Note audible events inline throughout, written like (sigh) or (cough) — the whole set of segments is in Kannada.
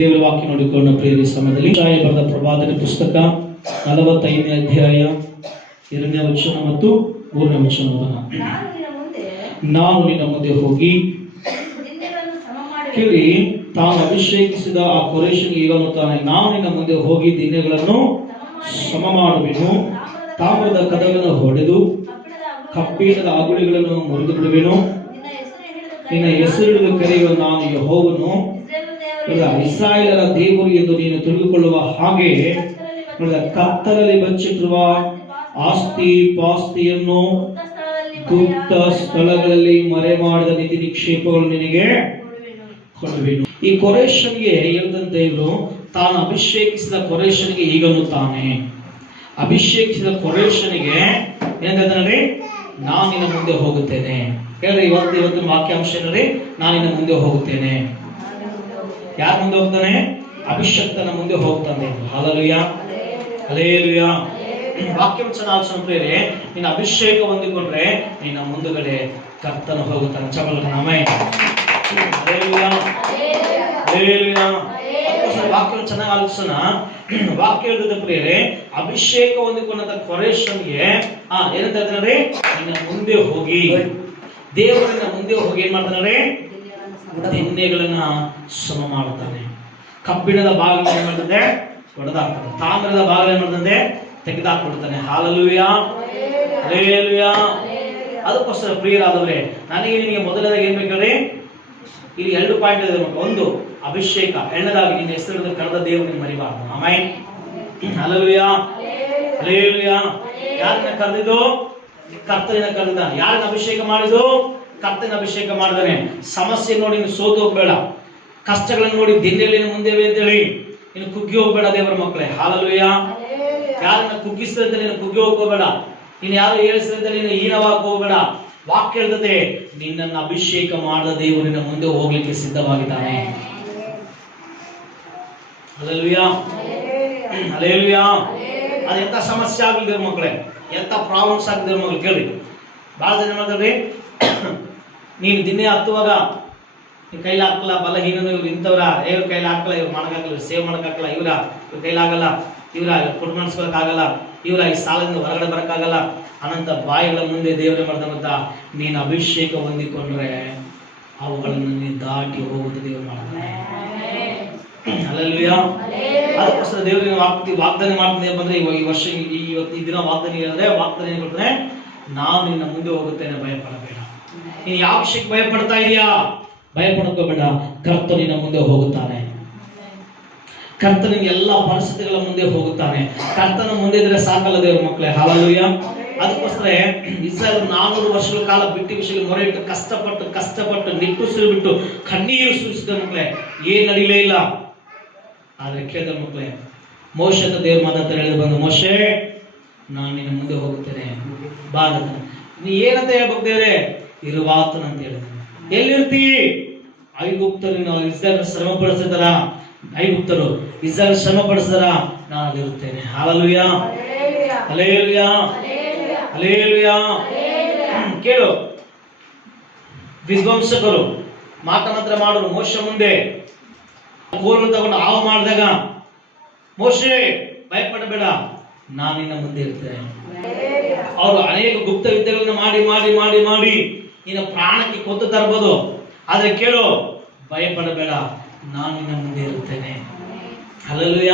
ದೇವರ ವಾಕ್ಯ ನೋಡಿಕೊಂಡು ಪ್ರೇರಿ ಸಮಯದಲ್ಲಿ ಶಾಯ ಬರೆದ ಪ್ರವಾದನೆ ಪುಸ್ತಕ ನಲವತ್ತೈದನೇ ಅಧ್ಯಾಯ ಎರಡನೇ ವಚನ ಮತ್ತು ಮೂರನೇ ವಚನವನ್ನು ನಾನು ನಿನ್ನ ಮುಂದೆ ಹೋಗಿ ಕೇಳಿ, ತಾನು ಅಭಿಷೇಕಿಸಿದ ಆ ಕೊರೇಷನ್ ಈಗ ತಾನೆ, ನಾನು ನಿನ್ನ ಮುಂದೆ ಹೋಗಿ ದಿನಗಳನ್ನು ಸಮ ಮಾಡುವೆನು ತಾಮ್ರದ ಕದಗಳನ್ನು ಹೊಡೆದು ಕಬ್ಬಿಣದ ಅಗುಳಿಗಳನ್ನು ಮುರಿದು ಬಿಡುವೆನು ನಿನ್ನ ಹೆಸರು ಹಿಡಿದು ನಿನ್ನ ಹೆಸರು ಹಿಡಿದು ಕರೆಯುವ ನಾನು ಯೆಹೋವನು ಇಸ್ರಾಯೇಲರ ದೇವರು ಎಂದು ನೀನು ತಿಳಿದುಕೊಳ್ಳುವ ಹಾಗೆ ಕತ್ತಲಲ್ಲಿ ಬಚ್ಚಿಟ್ಟಿರುವ ಆಸ್ತಿ ಪಾಸ್ತಿಯನ್ನು ಗುಪ್ತ ಸ್ಥಳಗಳಲ್ಲಿ ಮರೆ ಮಾಡಿದ ನಿಧಿ ನಿಕ್ಷೇಪಗಳು ನಿನಗೆ ಕೊಡುವೆನು. ಈ ಕೊರೇಶನ್ಗೆ ಹೇಳಿದಂತೆ ಇವರು ತಾನು ಅಭಿಷೇಕಿಸಿದ ಕೊರೇಶನ್ಗೆ ಈಗನು ತಾನೆ ಅಭಿಷೇಕಿಸಿದ ಕೊರೇಶನಿಗೆ ಏನಂತಂದ್ರೆ ನಾನು ನಿನ್ನ ಮುಂದೆ ಹೋಗುತ್ತೇನೆ. ಹೇಳ್ರಿ ಇವತ್ತು ಇವತ್ತು ವಾಕ್ಯಾಂಶ ನಾನು ನಿನ್ನ ಮುಂದೆ ಹೋಗುತ್ತೇನೆ. ಯಾರ ಮುಂದೆ ಹೋಗ್ತಾನೆ? ಅಭಿಷಕ್ತನ ಮುಂದೆ ಹೋಗ್ತಾನೆ. ಹಾಲಲುಯ ಹಲೇಲುಯ ವಾಕ್ಯಾಂಶ ಆಲೋಚನೆ ಪ್ರೇರೆ ನಿನ್ನ ಅಭಿಷೇಕ ಹೊಂದಿಕೊಂಡ್ರೆ ನಿನ್ನ ಮುಂದುಗಡೆ ಕರ್ತನ ಹೋಗುತ್ತಾನೆ. ಚಪಲ ನಾಮೇ. ವಾಕ್ಯವನ್ನು ಚೆನ್ನಾಗಿ ಆಲೋಚನ ವಾಕ್ಯ ಹೇಳಿದ ಪ್ರೇರೆ ಅಭಿಷೇಕ ಹೊಂದಿಕೊಂಡಂತ ಕೊರೇಶನ್ಗೆ ಆ ಏನಂತ ಹೇಳ್ತಾರೆ ನಿನ್ನ ಮುಂದೆ ಹೋಗಿ. ದೇವರನ್ನ ಮುಂದೆ ಹೋಗಿ ಏನ್ ಮಾಡ್ತಾನೆ ದಿನ್ನೆಗಳನ್ನ ಸಮ ಮಾಡುತ್ತಾನೆ. ಕಬ್ಬಿಣದ ಭಾಗಗಳನ್ನ ಏನು ಮಾಡ್ತದೆ? ಹೊಡೆದಾಕ್ತಾನೆ ತಾಮ್ರದ ಭಾಗ ಏನ್ ಮಾಡ್ತದೆ? ತೆಗೆದಾಕ್ಬಿಡ್ತಾನೆ. ಹಲೇಲುಯ ಅದಕ್ಕೋಸ್ಕರ ಪ್ರಿಯರಾದವ್ರೆ, ನನಗೆ ನಿಮಗೆ ಮೊದಲನೇದಾಗಿ ಏನ್ ಬೇಕಾದ್ರೆ ಇಲ್ಲಿ ಎರಡು ಪಾಯಿಂಟ್ ಇದೆ. ಒಂದು, ಅಭಿಷೇಕ. ಎರಡನೇದಾಗಿ ನಿನ್ನ ಹೆಸರು ಕರೆದ ದೇವರಿಗೆ ಮರಿಬಾರ್ದು. ಅಮೈ ಹಲಲುಯ ಹಲೇಲುಯ ಯಾರನ್ನ ಕರೆದಿದ್ದು? ಕರ್ತನ ಕರೆದಿದ್ದಾನೆ. ಯಾರನ್ನ ಅಭಿಷೇಕ ಮಾಡಿದ್ದು? ಕರ್ತನ ಅಭಿಷೇಕ ಮಾಡಿದಾನೆ ಸಮಸ್ಯೆ ನೋಡಿ ನೀನು ಸೋತು ಹೋಗ್ಬೇಡ. ಕಷ್ಟಗಳನ್ನು ನೋಡಿ ದಿನಲ್ಲಿ ಮುಂದೆ ಅಂತೇಳಿ. ನೀನು ಕುಗ್ಗಿ ಹೋಗ್ಬೇಡ ದೇವರ ಮಕ್ಕಳೇ. ಹಾಲಲುಯ. ಯಾರನ್ನ ಕುಗ್ಗಿಸ್ತಂತ ನೀನು ಕುಗ್ಗಿ ಹೋಗ್ಕೋಬೇಡ. ನೀನು ಯಾರು ಹೇಳಿಸ್ತಂತ ನೀನು ಹೀನವಾಗಿ ಹೋಗ್ಬೇಡ. ವಾಕ್ಯ ಹೇಳ್ತದೆ ನಿನ್ನನ್ನು ಅಭಿಷೇಕ ಮಾಡಿದ ನಿನ್ನ ಮುಂದೆ ಹೋಗ್ಲಿಕ್ಕೆ ಸಿದ್ಧವಾಗಿದ್ದಾನೆ. ಅಲ್ಲಲ್ವಿಯ ಅದು ಸಮಸ್ಯೆ ಆಗಲಿ ದೇವ್ರ ಮಕ್ಕಳೇ. ಎಂತ ಪ್ರಾಬ್ಲಮ್ಸ್ ಆಗಲಿ ದೇವ್ರ ಮಕ್ಕಳು. ಕೇಳಿ. ಭಾಳ ಜನ ಮಾಡ್ತಾರೆ ನೀನು ದಿನೇ ಹತ್ತುವಾಗ ನಿನ್ ಕೈಲಿ ಹಾಕಲ್ಲ ಬಲಹೀನನು ಇವ್ರು ಇಂಥವ್ರ. ಇವ್ರ ಕೈಲಿ ಹಾಕಲ್ಲ ಇವ್ರು ಮಾಡೋಕ್ಕಾಗಲ್ಲ ಇವ್ರು ಸೇವ್ ಮಾಡೋಕ್ಕಾಗಲ್ಲ ಇವ್ರ. ಇವ್ರ ಕೈಲಾಗಲ್ಲ ಆಗಲ್ಲ ಇವ್ರ ಫುಡ್ ಮಾಡಿಸ್ಕೊಳಕ್ಕಾಗಲ್ಲ ಇವ್ರ ಈ ಸಾಲದಿಂದ ಹೊರಗಡೆ ಬರೋಕ್ಕಾಗಲ್ಲ. ಅನಂತ ಬಾಯಿಗಳ ಮುಂದೆ ದೇವರೇ ಮಾಡ್ದಂತ ನೀನು ಅಭಿಷೇಕ ಹೊಂದಿಕೊಂಡ್ರೆ ಅವುಗಳನ್ನು ನೀನು ದಾಟಿ ಹೋಗುವುದು ದೇವರು ಮಾಡ್ತಾನೆ. ಅಲ್ಲಲ್ವಿಯಾ ಅದಕ್ಕೋಸ್ಕರ ದೇವರಿಗೆ ವಾಗ್ದಿ ವಾಗ್ದಾನ ಮಾಡ್ತಾನೆ ಬಂದ್ರೆ ಇವಾಗ ಈ ವರ್ಷ ಈ ಇವತ್ತು ದಿನ ವಾಗ್ದಾನ ಹೇಳಿದ್ರೆ ವಾಗ್ದಾನ ಏನ್ ಕೊಡ್ತಾನೆ? ನಾನು ನಿನ್ನ ಮುಂದೆ ಹೋಗುತ್ತೇನೆ ಭಯಪಡಬೇಡ. ನೀನು ಯಾವ ವಿಷಯಕ್ಕೆ ಭಯ ಪಡ್ತಾ ಇದೀಯಾ? ಭಯ ಪಡ್ಕೋಬೇಡ ನಿನ್ನ ಮುಂದೆ ಹೋಗುತ್ತಾನೆ. ಕರ್ತನಿಗೆ ಎಲ್ಲ ಪರಿಸ್ಥಿತಿಗಳ ಮುಂದೆ ಹೋಗುತ್ತಾನೆ. ಕರ್ತನ ಮುಂದೆ ಇದ್ರೆ ಸಾಕಲ್ಲ ದೇವ್ರ ಮಕ್ಕಳೇ. ಹಾಲಲ್ಲೂಯ್ಯ ಅದಕ್ಕೋಸ್ಕರ ಇಸ್ರಾಯೇಲ್ ನಾನೂರು ವರ್ಷಗಳ ಕಾಲ ಬಿಟ್ಟು ವಿಷಯ ಮೊರೆ ಇಟ್ಟು ಕಷ್ಟಪಟ್ಟು ಕಷ್ಟಪಟ್ಟು ನಿಟ್ಟುಸಿರು ಬಿಟ್ಟು ಕಣ್ಣೀರು ಸುರಿಸಿದ ಮಕ್ಕಳೇ, ಏನ್ ನಡೀಲೇ ಇಲ್ಲ. ಆದ್ರೆ ಕೇಳಿದ ಮಕ್ಕಳೇ, ಮೋಶ ಅಂತ ದೇವ್ರ ಮಾತಾಡ್ತಾ ಹೇಳಿದ್ರು ಬಂದು, ಮೋಶೆ, ನಾನು ನಿನ್ನ ಮುಂದೆ ಹೋಗುತ್ತೇನೆ. ಬಾ ನೀ ಏನಂತ ಹೇಳ್ಬೇಕು ದೇವ್ರೆ? ಇರುವಾತನ ಅಂತ ಹೇಳಿದ್ರು ಎಲ್ಲಿರ್ತಿ ಐಗುಪ್ತರನ್ನು ಇಸ್ರಾಯೇಲ್ ಶ್ರಮ ಪಡಿಸಿದಾರ ಐಗುಪ್ತರು ಇಸ್ರಾಯೇಲ್ ಶ್ರಮ ಪಡಿಸಿದಾರ ನಾನು ಅಲ್ಲಿರುತ್ತೇನೆ ಹಾಲಲುಯ. ಅಲೇಲುಯ ಅಲೇಲುಯ ಕೇಳು. ವಿಧ್ವಂಸಕರು ಮಾತನಾತ್ರ ಮಾಡೋರು ಮೋಶ ಮುಂದೆ. ಕೋಲು ತಗೊಂಡು ಹಾವು ಮಾಡಿದಾಗ ಮೋಶೆ ಭಯಪಡಬೇಡ ನಾನು ನಿನ್ನ ಮುಂದೆ ಇರ್ತೇನೆ. ಅವರು ಅನೇಕ ಗುಪ್ತ ವಿದ್ಯೆಗಳನ್ನು ಮಾಡಿ ಮಾಡಿ ಮಾಡಿ ಮಾಡಿ ನಿನ್ನ ಪ್ರಾಣಕ್ಕೆ ಕೊತ್ತು ತರಬಹುದು ಆದ್ರೆ ಕೇಳು, ಭಯಪಡಬೇಡ, ನಾನು ನಿನ್ನ ಮುಂದೆ ಇರುತ್ತೇನೆ. ಅಲೇಲುಯ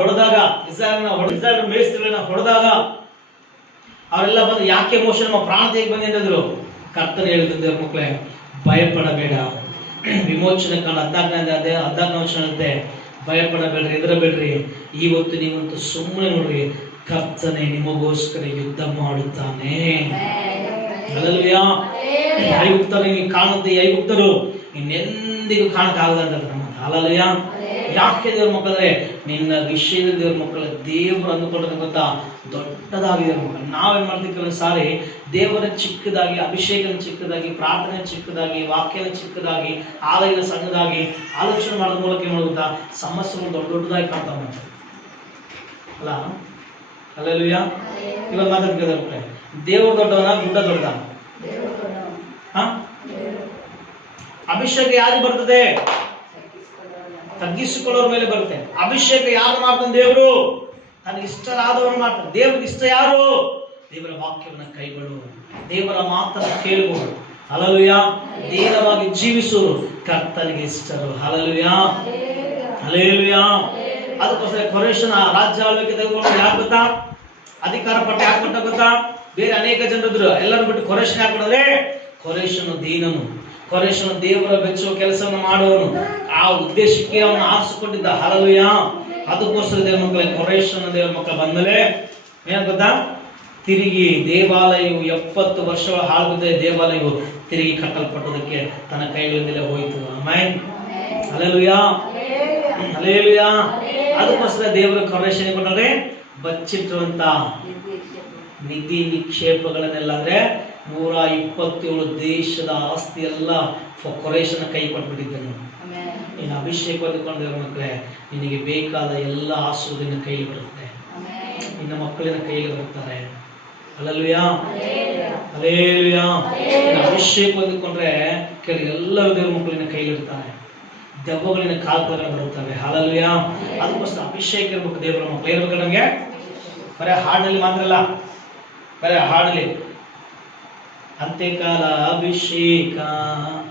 ಹೊಡೆದಾಗ ಇಸ್ರಾಯಲ್ನ ಹೊಡ ಮೇಸ್ತ್ರಿಗಳನ್ನ ಹೊಡೆದಾಗ ಅವರೆಲ್ಲ ಬಂದು ಯಾಕೆ ಮೋಶ ನಮ್ಮ ಪ್ರಾಣ ತೆಗೆ ಅಂತಂದ್ರು. ಕರ್ತನ ಹೇಳಿದ್ರು ಮಕ್ಕಳೇ, ಭಯಪಡಬೇಡ. ವಿಮೋಚನೆ ಕಾಲ ಇದೆ ಅದೇ ವಚನ ಇರುತ್ತೆ ಭಯಪಡಬೇಡ್ರಿ, ಹೆದರಬೇಡ್ರಿ. ಇವತ್ತು ನೀವಂತೂ ಸುಮ್ಮನೆ ನೋಡ್ರಿ. ಕರ್ತನೆ ನಿಮಗೋಸ್ಕರ ಯುದ್ಧ ಮಾಡುತ್ತಾನೆ. ಐಗುಪ್ತರು ನಿಮಗೆ ಕಾಣುತ್ತೆ ಐಗುಪ್ತರು ಇನ್ನೆಂದಿಗೂ ಕಾಣಕ್ಕಾಗದಂತ ಅಲ್ಲಲ್ಲಯ್ಯ ಯಾಕೆ ದೇವ್ರ ಮಕ್ಕಳಂದ್ರೆ ನಿನ್ನ ವಿಷಯದ ದೇವ್ರ ಮಕ್ಕಳ ದೇವರು ಅಂದುಕೊಂಡ್ರೆ ಗೊತ್ತಾ? ದೊಡ್ಡದಾಗಿದೆ ದೇವ್ರ ಮಕ್ಕಳು. ನಾವೇನ್ ಮಾಡ್ತೀವಿ ಕೆಲವು ಸಾರಿ? ದೇವರ ಚಿಕ್ಕದಾಗಿ ಅಭಿಷೇಕನ ಚಿಕ್ಕದಾಗಿ ಪ್ರಾರ್ಥನೆ ಚಿಕ್ಕದಾಗಿ ವಾಕ್ಯನ ಚಿಕ್ಕದಾಗಿ ಆಲಯದ ಸಣ್ಣದಾಗಿ ಆಲೋಚನೆ ಮಾಡೋದ್ರ ಮೂಲಕ ಏನ್ ಮಾಡುತ್ತಾ ಸಮಸ್ಯೆಗಳು ದೊಡ್ಡ ದೊಡ್ಡದಾಗಿ ಕಾಣ್ತಾ ಅಲ್ಲ? ಅಲ್ಲಲ್ವಿಯ ಇವಾಗ ಮಾತಾಡ್ತಿದ್ದೆ ಮಕ್ಕಳೇ. ದೇವ್ರು ದೊಡ್ಡವನ, ಗುಡ್ಡ ದೊಡ್ಡ ಅಭಿಷೇಕ ಯಾರಿಗೆ ಬರ್ತದೆ? ತಗ್ಗಿಸಿಕೊಳ್ಳೋರ ಮೇಲೆ ಬರುತ್ತೆ. ಅಭಿಷೇಕ ಯಾರು ಮಾಡ್ತಾನೆ ದೇವರು? ನನಗೆ ಇಷ್ಟರಾದವನು ಮಾಡ್ತಾನೆ. ದೇವ್ರಿಗೆ ಇಷ್ಟ ಯಾರು? ದೇವರ ವಾಕ್ಯವನ್ನು ಕೈಗೊಳ್ಳುವರು ದೇವರ ಮಾತನ್ನು ಕೇಳುವರು ಹಲಲುಯ ದೇವರವಾಗಿ ಜೀವಿಸುವರು ಕರ್ತನಿಗೆ ಇಷ್ಟರು. ಹಲಲುಯ ಹಲೇಲುಯ ಅದಕ್ಕೋಸ್ಕರ ಕೊರೇಶನ ರಾಜ್ಯ ಆಳ್ವಿಕೆ ತೆಗೆದುಕೊಂಡು ಯಾಕೆ ಗೊತ್ತಾ? ಅಧಿಕಾರ ಪಟ್ಟ ಹಾಕ್ಬಿಟ್ಟ ಗೊತ್ತಾ? ಬೇರೆ ಅನೇಕ ಜನರಿದ್ರು. ಎಲ್ಲರೂ ಬಿಟ್ಟು ಕೊರೇಶನ್ ಯಾಕೆ ಕೊಡೋದ್ರೆ ಕೊರೇಶನು ದೀನನು. ಕೊರೇಶನು ದೇವರ ಬೆಚ್ಚುವ ಕೆಲಸವನ್ನು ಮಾಡುವನು. ಆ ಉದ್ದೇಶಕ್ಕೆ ಅವನು ಆರಿಸಿಕೊಂಡಿದ್ದ. ಹಲಲುಯ ಅದಕ್ಕೋಸ್ಕರ ದೇವರ ಮಕ್ಕಳೇ ಕೊರೇಶನ ದೇವರ ಮಕ್ಕಳ ಬಂದ್ಮೇಲೆ ಏನ್ ಗೊತ್ತಾ? ತಿರುಗಿ ದೇವಾಲಯವು ಎಪ್ಪತ್ತು ವರ್ಷಗಳ ಹಾಳುಬಿದ್ದ ದೇವಾಲಯವು ತಿರುಗಿ ಕಟ್ಟಲ್ಪಟ್ಟದಕ್ಕೆ ತನ್ನ ಕೈಗಳಿಂದಲೇ ಹೋಯಿತು. ಅಮ್ಮ ಅಲೆಲುಯ ಅಲೆಲುಯಾ ಅದಕ್ಕೋಸ್ಕರ ದೇವರ ಕೊರೇಶನ್ ಕೊಟ್ಟರೆ ಬಚ್ಚಿಟ್ಟಿರುವಂತ ನಿಧಿ ನಿಕ್ಷೇಪಗಳನ್ನೆಲ್ಲ ಅಂದ್ರೆ ನೂರ ಇಪ್ಪತ್ತೇಳು ದೇಶದ ಆಸ್ತಿ ಎಲ್ಲ ಕೊರೇಶನ ಕೈ ಕೊಟ್ಬಿಟ್ಟಿದ್ದನು ನೀನು. ಅಭಿಷೇಕ ಹೊಂದಿಕೊಂಡಿರೋ ಮಕ್ಕಳೇ ನಿನಗೆ ಬೇಕಾದ ಎಲ್ಲ ಆಶೀರ್ವಾದ ನಿನ್ನ ಕೈಲಿ ಬರುತ್ತೆ. ನಿನ್ನ ಮಕ್ಕಳಿನ ಕೈಲಿ ಬರ್ತಾರೆ ಅಲ್ಲಲ್ವಿಯಾ ಅಲೇಲುಯ ಅಭಿಷೇಕ ಹೊಂದಿಕೊಂಡ್ರೆ ಕೆಲವು ಎಲ್ಲ ದೇವ್ರ ಮಕ್ಕಳಿನ ಕೈಲಿರ್ತಾರೆ ದೆವ್ವಗಳಿನ ಕಾಲ್ಪನೆ ಬರುತ್ತವೆ. ಹಾಲಲ್ವಿಯಾ ಅದಕ್ಕೋಸ್ಕರ ಅಭಿಷೇಕ ಇರ್ಬೇಕು ದೇವರ ಮಕ್ಕಳು. ಇರ್ಬೇಕು ನಮಗೆ? ಬರೀ ಹಾಡಲ್ಲಿ ಮಾತ್ರ ಅಲ್ಲ. ಬರೀ ಹಾಡಲಿ ಅಂತ್ಯಕಾಲ ಅಭಿಷೇಕ.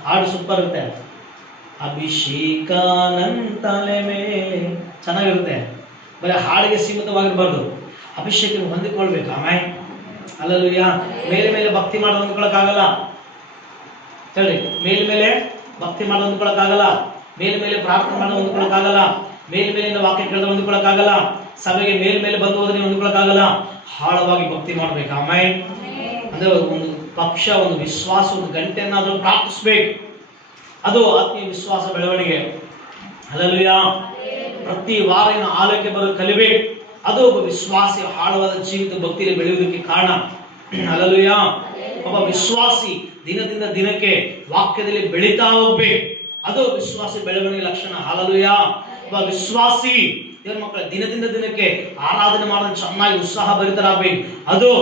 ಹಾಡು ಸೂಪರ್ ಇರುತ್ತೆ. ಅಭಿಷೇಕ ನಂತಲೆ ತಲೆ ಮೇಲೆ ಚೆನ್ನಾಗಿರುತ್ತೆ. ಬರೀ ಹಾಡಿಗೆ ಸೀಮಿತವಾಗಿರಬಾರ್ದು. ಅಭಿಷೇಕ ಹೊಂದಿಕೊಳ್ಬೇಕು. ಆಮೇಲೆ ಯಾ ಮೇಲೆ ಮೇಲೆ ಭಕ್ತಿ ಮಾಡೋದು ಹೊಂದ್ಕೊಳಕ್ಕಾಗಲ್ಲ. ಹೇಳಿ. ಮೇಲೆ ಮೇಲೆ ಭಕ್ತಿ ಮಾಡಿ ಹೊಂದ್ಕೊಳಕ್ಕಾಗಲ್ಲ. ಮೇಲೆ ಮೇಲೆ ಪ್ರಾರ್ಥನೆ ಮಾಡೋದು ಹೊಂದ್ಕೊಳಕ್ಕಾಗಲ್ಲ. ಮೇಲೆ ಮೇಲಿಂದ ವಾಕ್ಯ ಕೇಳಿದ್ರೆ ಹೊಂದ್ಕೊಳಕ್ಕಾಗಲ್ಲ. ಸಭೆಗೆ ಮೇಲ್ ಮೇಲೆ ಬಂದು ಹೋದ್ರೆ ನೀವು ಹೊಂದ್ಕೊಳಕ್ಕಾಗಲ್ಲ ಆಳವಾಗಿ ಭಕ್ತಿ ಮಾಡ್ಬೇಕು. ಆಮೇಲೆ ಅಂದ್ರೆ ಒಂದು ಪಕ್ಷ ಒಂದು ವಿಶ್ವಾಸ ಒಂದು ಗಂಟೆಯನ್ನಾದ್ರೂ ಪ್ರಾರ್ಥಿಸ್ಬೇಕು. ಅದು ಆತ್ಮೀಯ ವಿಶ್ವಾಸ ಬೆಳವಣಿಗೆ. ಅಲ್ಲಲ್ವಿಯ ಪ್ರತಿ ವಾರ ಏನು ಆಲೋಕೆ ಬರೋ ಕಲಿಬೇಕು. ಅದು ಒಬ್ಬ ವಿಶ್ವಾಸಿ ಆಳವಾದ ಜೀವಿತ ಭಕ್ತಿಯಲ್ಲಿ ಬೆಳೆಯುವುದಕ್ಕೆ ಕಾರಣ. ಅಲ್ಲಲ್ವಿಯ ಒಬ್ಬ ವಿಶ್ವಾಸಿ ದಿನದಿಂದ ದಿನಕ್ಕೆ ವಾಕ್ಯದಲ್ಲಿ ಬೆಳೀತಾ ಹೋಗ್ಬೇಕು. ಅದು ವಿಶ್ವಾಸಿ ಬೆಳವಣಿಗೆ ಲಕ್ಷಣ. ಹಾಲಲುಯ ಒಬ್ಬ ವಿಶ್ವಾಸಿ ದೇವ್ರ ಮಕ್ಕಳ ದಿನದಿಂದ ದಿನಕ್ಕೆ ಆರಾಧನೆ ಮಾಡಲು ಚೆನ್ನಾಗಿ ಉತ್ಸಾಹ ಭರಿತರಾಗಬೇಕು. ಅದು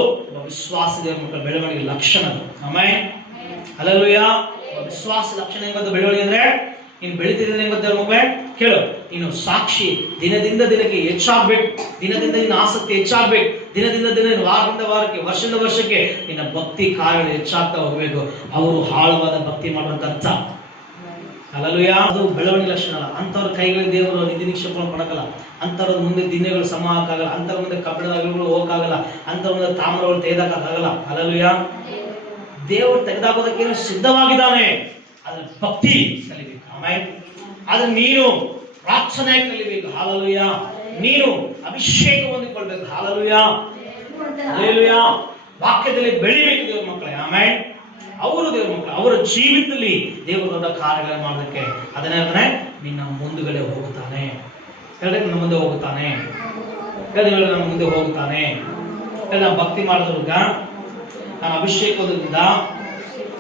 ವಿಶ್ವಾಸ ದೇವ್ರ ಮಕ್ಕಳ ಬೆಳವಣಿಗೆ ಲಕ್ಷಣ ಅದು. ಆಮೇಲೆ ಅಲ್ಲಲುಯ ವಿಶ್ವಾಸ ಲಕ್ಷಣ ಎಂಬುದು ಬೆಳವಣಿಗೆ ಅಂದ್ರೆ? ನೀನು ಬೆಳಿತಿದ್ರೆ ಎಂಬ ಗೊತ್ತಾ ಮಕ್ಕಳೇ? ಕೇಳು. ನೀನು ಸಾಕ್ಷಿ ದಿನದಿಂದ ದಿನಕ್ಕೆ ಹೆಚ್ಚಾಗ್ಬೇಕು. ದಿನದಿಂದ ನಿನ್ನ ಆಸಕ್ತಿ ಹೆಚ್ಚಾಗ್ಬೇಕು. ದಿನದಿಂದ ದಿನ ವಾರದಿಂದ ವಾರಕ್ಕೆ, ವರ್ಷದಿಂದ ವರ್ಷಕ್ಕೆ ನಿನ್ನ ಭಕ್ತಿ ಕಾರ್ಯಗಳು ಹೆಚ್ಚಾಗ್ತಾ ಹೋಗ್ಬೇಕು. ಅವರು ಹಾಳುವಾದ ಭಕ್ತಿ ಮಾಡುವಂತ ಅರ್ಥ. ಅಲ್ಲಲುಯ ಅದು ಬೆಳವಣಿಗೆ ಲಕ್ಷಣ. ಅಲ್ಲ ಅಂಥವ್ರ ಕೈಗಳಿಗೆ ದೇವರು ನಿಧಿ ನಿಕ್ಷೇಪಗಳು ಕೊಡಕಲ್ಲ ಅಂಥವ್ರ ಮುಂದೆ ದಿನಗಳು ಸಮ ಹಾಕಾಗಲ್ಲ ಅಂಥವ್ರ ಮುಂದೆ ಕಬ್ಬಿಣದ ಅಗಲುಗಳು ಹೋಗಕ್ಕಾಗಲ್ಲ. ಅಂಥವ್ರ ಮುಂದೆ ತಾಮ್ರಗಳು ತೆಗೆದಾಕಾಗಲ್ಲ ಅಲ್ಲಲುಯ ದೇವರು ತೆಗೆದಾಕೋದಕ್ಕೇನು ಸಿದ್ಧವಾಗಿದ್ದಾನೆ. ಅದ್ರ ಭಕ್ತಿ ಕಲಿಬೇಕು ಆಮೇಲೆ ಆದ್ರೆ ನೀನು ಪ್ರಾರ್ಥನೆ ಕಲಿಬೇಕು. ಹಾಲಲುಯ ನೀನು ಅಭಿಷೇಕ ಹೊಂದಿಕೊಳ್ಬೇಕು. ಹಾಲಲುಯ ಯಾ ವಾಕ್ಯದಲ್ಲಿ ಬೆಳಿಬೇಕು ದೇವ್ರ ಮಕ್ಕಳೇ. ಆಮೇಲೆ ಅವರು ಜೀವಿತದಲ್ಲಿ ದೇವರು ದೊಡ್ಡ ಕಾರ್ಯಗಳನ್ನು ಮಾಡೋದಕ್ಕೆ ಅದನ್ನೇ ನಿನ್ನ ಮುಂದುಗಡೆ ಹೋಗುತ್ತಾನೆ. ಹೇಳಿದ್ರೆ ನನ್ನ ಮುಂದೆ ಹೋಗುತ್ತಾನೆ. ಹೇಳಿದ್ರೆ ನಮ್ಮ ಮುಂದೆ ಹೋಗುತ್ತಾನೆ. ನಾನು ಭಕ್ತಿ ಮಾಡೋದ್ರಿಂದ ನಾನು ಅಭಿಷೇಕದಿಂದ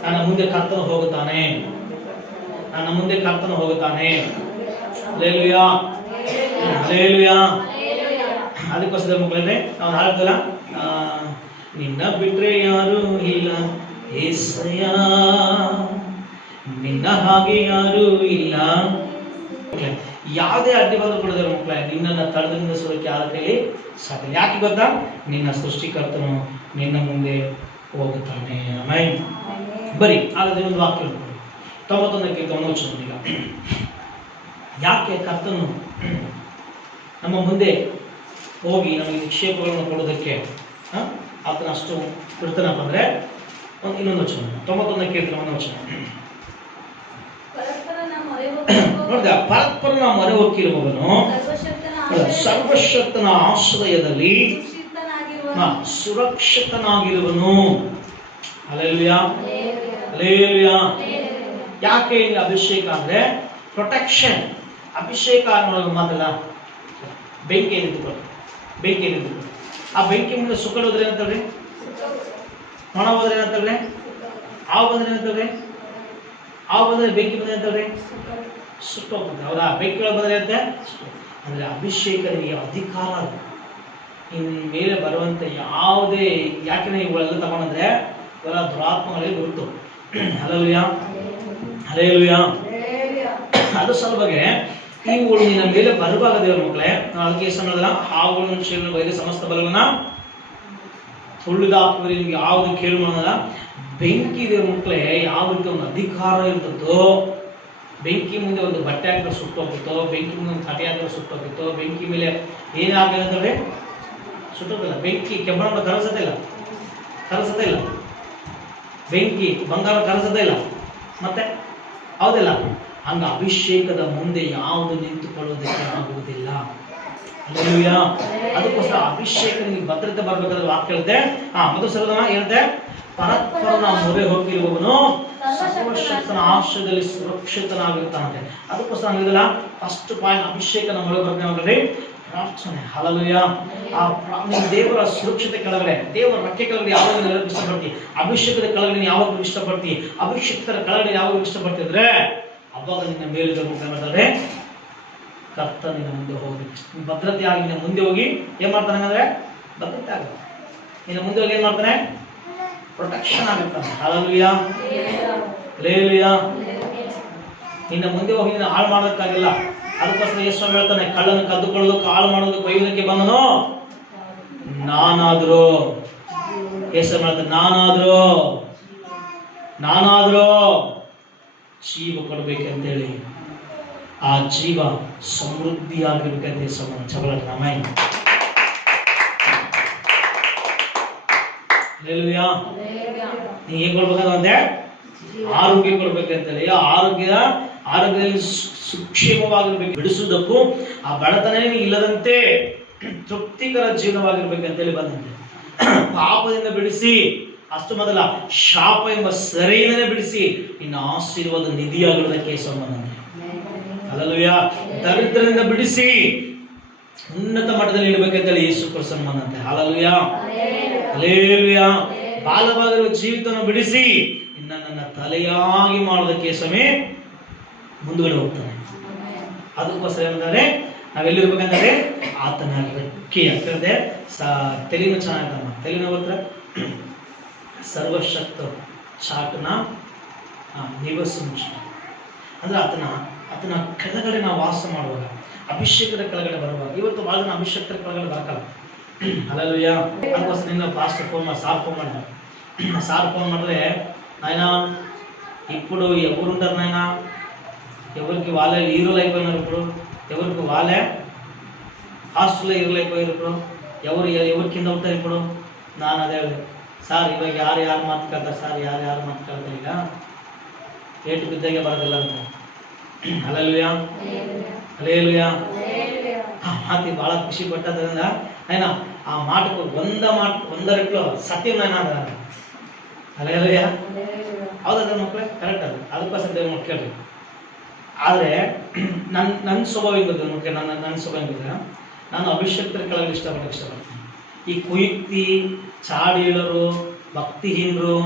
ನನ್ನ ಮುಂದೆ ಕರ್ತನ ಹೋಗುತ್ತಾನೆ. ನನ್ನ ಮುಂದೆ ಕರ್ತನ ಹೋಗುತ್ತಾನೆ. ಲೇಲುಯಾ ಅದಕ್ಕೋಸ್ಕರ ಮಕ್ಕಳೇ, ನಾವು ಹಾಡ್ತಲ್ಲ ನಿನ್ನ ಬಿಟ್ರೆ ಯಾರು ಇಲ್ಲ. ಏಸಯ್ಯ ನಿನ್ನ ಹಾಗೆ ಯಾರೂ ಇಲ್ಲ. ಯಾವುದೇ ಅಡ್ಡಿ ಬಂದು ಕೊಡೋದ್ರ ಮಕ್ಕಳೇ ನಿನ್ನನ್ನು ತಡೆದು ನಿಲ್ಲಿಸೋದಕ್ಕೆ ಯಾರ ಕೈಲಿ ಸಾಧ್ಯ ಯಾಕೆ ಗೊತ್ತಾ? ನಿನ್ನ ಸೃಷ್ಟಿಕರ್ತನು ನಿನ್ನ ಮುಂದೆ ಹೋಗುತ್ತಾನೆ. ಆಮೇಲೆ ಬರಿ ಆದರೆ ಒಂದು ವಾಕ್ಯ ತೊಂಬತ್ತೊಂದಕ್ಕೆ ಗಮನಿಸೋದಿಲ್ಲ ಯಾಕೆ ಕರ್ತನು ನಮ್ಮ ಮುಂದೆ ಹೋಗಿ ನಮಗೆ ನಿಕ್ಷೇಪಗಳನ್ನು ಕೊಡೋದಕ್ಕೆ ಆತನ ಅಷ್ಟು ಕೊಡ್ತಾನಪ್ಪ ಅಂದ್ರೆ ಇನ್ನೊಂದು ವಚನ. ತೊಂಬತ್ತೊಂದಕ್ಕೆ ಕೇಳ್ತಾರೆ ಒಂದು ವಚನ. ನೋಡಿದ ಪರಸ್ಪರನ ಮೊರೆ ಹೋಗಿರುವವನು ಸರ್ವಶಕ್ತನ ಆಶ್ರಯದಲ್ಲಿ ಸುರಕ್ಷಿತನಾಗಿರುವನು. Alleluia hallelujah. ಯಾಕೆ ಇಲ್ಲಿ ಅಭಿಷೇಕ ಅಂದ್ರೆ ಪ್ರೊಟೆಕ್ಷನ್. ಅಭಿಷೇಕ ಅನ್ನೋದು ಮಾತಲ್ಲ. ಬೆಂಕಿ ನಿಂತುಕೊಳ್ಳಿ ಬೆಂಕಿ ನಿಂತುಕೊಳ್ಳಿ ಆ ಬೆಂಕಿ ಮುಂದೆ ಸುಖ ಹೋದ್ರೆ ಒಣ ಹೋದ್ರೆ ಏನಂತಾರೆ ಹಾವು ಬಂದ್ರೆ ಏನಂತಾರೆ ಹಾವು ಬಂದ್ರೆ ಬೆಂಕಿ ಬಂದ್ರೆ ಏನಾಗ್ತವೆ ಸುಟ್ಟ ಹೋಗುತ್ತೆ. ಹೌದಾ? ಒಳಗೆ ಬಂದ್ರೆ ಅಂತ ಅಂದ್ರೆ ಅಭಿಷೇಕ ನಿನಗೆ ಅಧಿಕಾರ ಇಲ್ಲಿ ಮೇಲೆ ಬರುವಂತ ಯಾವುದೇ ಯಾಕೆ ಇವುಗಳೆಲ್ಲ ತಗೊಂಡ್ರೆ ಇವೆಲ್ಲ ದುರಾತ್ಮಗಳಿಗೆ ಗುರುತು. ಅಲ್ಲೇಲುಯಾ Hallelujah. ಅದು ಸಲುವಾಗಿ ಇವುಗಳು ನಿನ್ನ ಮೇಲೆ ಬರುವಾಗ ದೇವರ ಮಕ್ಕಳೇ ಅದಕ್ಕೆ ಹಾವುಗಳನ್ನು ಶರೀರ ಬೈದ ಸಮಸ್ತ ಬಲಗಳನ್ನ ತುಳಿದು ಹಾಕುವರಿ ನಿಮ್ಗೆ ಯಾವುದು ಕೇಳು ಬೆಂಕಿ ಇದೆ ಮಕ್ಕಳೇ ಯಾವ ರೀತಿ ಒಂದು ಅಧಿಕಾರ ಇರ್ತದೋ, ಬೆಂಕಿ ಮುಂದೆ ಒಂದು ಬಟ್ಟೆ ಹಾಕಿದ್ರೆ ಸುಟ್ಟೋಗುತ್ತೋ ಬೆಂಕಿ ಮುಂದೆ ಒಂದು ತಟೆ ಹಾಕಿದ್ರೆ ಸುಟ್ಟೋಗುತ್ತೋ ಬೆಂಕಿ ಮೇಲೆ ಏನಾಗಂದ್ರೆ ಸುಟ್ಟೋಗಿಲ್ಲ ಬೆಂಕಿ ಕೆಬ್ಬಣ ಕರಸದೇ ಇಲ್ಲ? ಕರಸದೇ ಇಲ್ಲ? ಬೆಂಕಿ ಬಂಗಾರ ಕರಸದೇ ಇಲ್ಲ? ಮತ್ತೆ? ಹೌದಿಲ್ಲ? ಹಂಗ ಅಭಿಷೇಕದ ಮುಂದೆ ಯಾವುದು ನಿಂತುಕೊಳ್ಳುವುದಕ್ಕೆ ಆಗುವುದಿಲ್ಲ. ಅದಕ್ಕೋಸ್ಕರ ಅಭಿಷೇಕ ನಿಮಗೆ ಭದ್ರತೆ ಬರ್ಬೇಕಾದ್ರೆ ವಾಕ್ಯ ಹೇಳುತ್ತೆ ಆ ಮೊದಲು ಸರದನ ಹೇಳುತ್ತೆ ಪರಸ್ಪರನ ಮೊರೆ ಹೋಗಿರುವವನು ಸರ್ವಶಕ್ತನ ಆಶ್ರಯದಲ್ಲಿ ಸುರಕ್ಷಿತನಾಗಿರ್ತಾನಂತೆ ಅದಕ್ಕೋಸ್ಕರ ಹೇಳಿದಲ್ಲ ಫಸ್ಟ್ ಪಾಯಿಂಟ್ ಅಭಿಷೇಕ ನಮ್ಮ ಮೊರೆ ಬರ್ಬೇಕಾದ್ರೆ ಪ್ರಾರ್ಥನೆ ಹಲಲುಯ ಆ ನಿಮ್ಮ ದೇವರ ಸುರಕ್ಷತೆ ಕೆಳಗಡೆ, ದೇವರ ರಕ್ಕೆ ಕೆಳಗಡೆ ಯಾವಾಗ ಇಷ್ಟಪಡ್ತಿ? ಅಭಿಷೇಕದ ಕೆಳಗಡೆ ಯಾವಾಗ ಇಷ್ಟಪಡ್ತಿ? ಅಭಿಷೇಕದ ಕೆಳಗಡೆ ಯಾವಾಗ ಇಷ್ಟಪಡ್ತಿದ್ರೆ ಅವಾಗ ನಿನ್ನ ಮೇಲೆ ಮುಖಾಂತರ ಕರ್ತ ನಿನ್ನ ಮುಂದೆ ಹೋಗಿ. ಭದ್ರತೆ ಆಗಿ ನಿನ್ನ ಮುಂದೆ ಹೋಗಿ ಏನ್ ಮಾಡ್ತಾನೆ ಅಂದ್ರೆ ಭದ್ರತೆ ಆಗ. ನಿನ್ನ ಮುಂದೆ ಹೋಗಿ ಏನ್ ಮಾಡ್ತಾನೆ? ಪ್ರೊಟೆಕ್ಷನ್ ಆಗಿರ್ತಾನೆ. ಹಲಲುಯ ಲೇಲುಯ ನಿನ್ನ ಮುಂದೆ ಹೋಗಿ ನಿನ್ನ ಹಾಳು ಮಾಡೋದಕ್ಕಾಗಿಲ್ಲ. ಅದಕ್ಕೋಸ್ಕರ ಯೇಸು ಹೇಳ್ತಾನೆ, ಕಳ್ಳನ ಕದ್ದುಕೊಳ್ಳೋದಕ್ಕೆ ಹಾಳು ಮಾಡೋದಕ್ಕೆ ಬೈಯೋದಕ್ಕೆ ಬಂದನು? ನಾನಾದ್ರು. ಯೇಸು ಹೇಳ್ತಾನೆ, ನಾನಾದ್ರು. ನಾನಾದ್ರು. ಜೀವ ಕೊಡ್ಬೇಕಂತೇಳಿ. ಆ ಜೀವ ಸಮೃದ್ಧಿಯಾಗಿರ್ಬೇಕಂತ ಸಮ ಚಬಲ ನಮೈ ನೀ ಏನ್ ಕೊಡ್ಬೇಕಂದ್ರೆ ಆರೋಗ್ಯ ಕೊಡ್ಬೇಕಂತೇಳಿ. ಆರೋಗ್ಯ ಆರೋಗ್ಯದಲ್ಲಿ ಸುಕ್ಷೇಮವಾಗಿರ್ಬೇಕು. ಬಿಡಿಸುವುದಕ್ಕೂ ಆ ಬಡತನ ಇಲ್ಲದಂತೆ ತೃಪ್ತಿಕರ ಜೀವನವಾಗಿರ್ಬೇಕಂತೇಳಿ ಬಂದಂತೆ. ಪಾಪದಿಂದ ಬಿಡಿಸಿ ಅಷ್ಟು ಮೊದಲ ಶಾಪ ಎಂಬ ಸರಿಯಿಂದನೇ ಬಿಡಿಸಿ ನಿನ್ನ ಆಶೀರ್ವಾದ ನಿಧಿಯಾಗಿರೋದಕ್ಕೆ ಸಂಬಂಧ. ಅಲ್ಲಲ್ವಯ ದರಿದ್ರದಿಂದ ಬಿಡಿಸಿ ಉನ್ನತ ಮಟ್ಟದಲ್ಲಿ ಇಡಬೇಕಂತೇಳಿ ಯೇಸು ಕ್ರಿಸ್ತನ ಹಾಲಲ್ವಯ್ಯ ಹಾಲಲುಯ ಅಲೇಲುಯ ಬಾಲವಾಗಿರುವ ಜೀವಿತವನ್ನು ಬಿಡಿಸಿ ಇನ್ನ ನನ್ನ ತಲೆಯಾಗಿ ಮಾಡೋದಕ್ಕೆ ಸ್ವಾಮಿ ಮುಂದುಗಡೆ ಹೋಗ್ತಾನೆ. ಅದಕ್ಕೋಸ್ಕರ ಏನಂದ್ರೆ ನಾವೆಲ್ಲಿರ್ಬೇಕಂದ್ರೆ ಆತನ ರೆಕ್ಕೆ ಯಾಕಂದ್ರೆ ಸ, ತೆಲಿನ ಚೆನ್ನಾಗಿರ್ತಮ್ಮ ತೆಲಿನ ಹತ್ರ ಸರ್ವಶಕ್ತ ಚಾಟನ ನಿವಸ ಅಂದ್ರೆ ಆತನ ಆತನ ಕೆಳಗಡೆ ನಾವು ವಾಸ ಮಾಡುವಾಗ ಅಭಿಷೇಕದ ಕೆಳಗಡೆ ಬರುವಾಗ ಇವತ್ತು ಭಾಳ ಜನ ಅಭಿಷೇಕದ ಕೆಳಗಡೆ ಬರಕಲ್ಲ ಅಲ್ಲಲ್ವಯ್ಯ ಅದಕ್ಕೋಸ್ಕರ ನಿನ್ನ ಫಾಸ್ಟ್ ಫೋನ್ ಮಾಡಿ ಸಾರ್ ಫೋನ್ ಮಾಡಿದ సార్ ఫోన్ ಮಾಡಿದ್ರೆ ఆయన ఇప్పుడు ఎవరుంటారు నాయన ఎవరికి వాళ్ళే హీరోలు అయిపోయినారు ఇప్పుడు ఎవరికి వాళ్ళే హాస్టల్లో హీరోలు అయిపోయారు ఇప్పుడు ఎవరు ఎవరి కింద ఉంటారు ఇప్పుడు ನಾನು ಅದೇ ಹೇಳಿದೆ ಸರ್ ಇವಾಗ ಯಾರು ಯಾರು ಮಾತು ಕೇಳ್ತಾರೆ ಸರ್ ಯಾರು ಯಾರು ಮಾತು ಕೇಳ್ತಾರೆ ಈಗ ಏಟು ಬಿದ್ದಾಗೆ ಬರೋದಿಲ್ಲ ಅಂತ ಅಲ್ಲಲ್ವ್ಯಾ ಮಾತಿ ಬಹಳ ಖುಷಿ ಪಟ್ಟದ್ರಿಂದ ಏನ ಆ ಮಾಟಕ್ಕೆ ಒಂದ ಮಾಟ ಒಂದರಟ್ಟು ಸತ್ಯಮೇನ ಅದ ಅಲೇಲ್ವ್ಯಾ ಹೌದದ ಮಕ್ಕಳೇ ಕರೆಕ್ಟ್ ಅದು. ಅದಕ್ಕೋಸ್ಕರ ದೇವ್ರ ಮಕ್ಕಳು ಕೇಳ್ರಿ. ಆದರೆ ನನ್ನ ನನ್ನ ಸ್ವಭಾವ ಹೆಂಗದು ಮಕ್ಕಳು ನನ್ನ ನನ್ನ ಸ್ವಭಾವ ಹೆಂಗಿದ್ರೆ ನಾನು ಅಭಿಷೇಕ್ತರ ಕೆಳಗೆ ಇಷ್ಟಪಡಕ್ಕೆ ಇಷ್ಟಪಡ್ತೀನಿ. ಈ ಕುಯುಕ್ತಿ ಚಾಡೀಳರು ಭಕ್ತಿಹೀನರು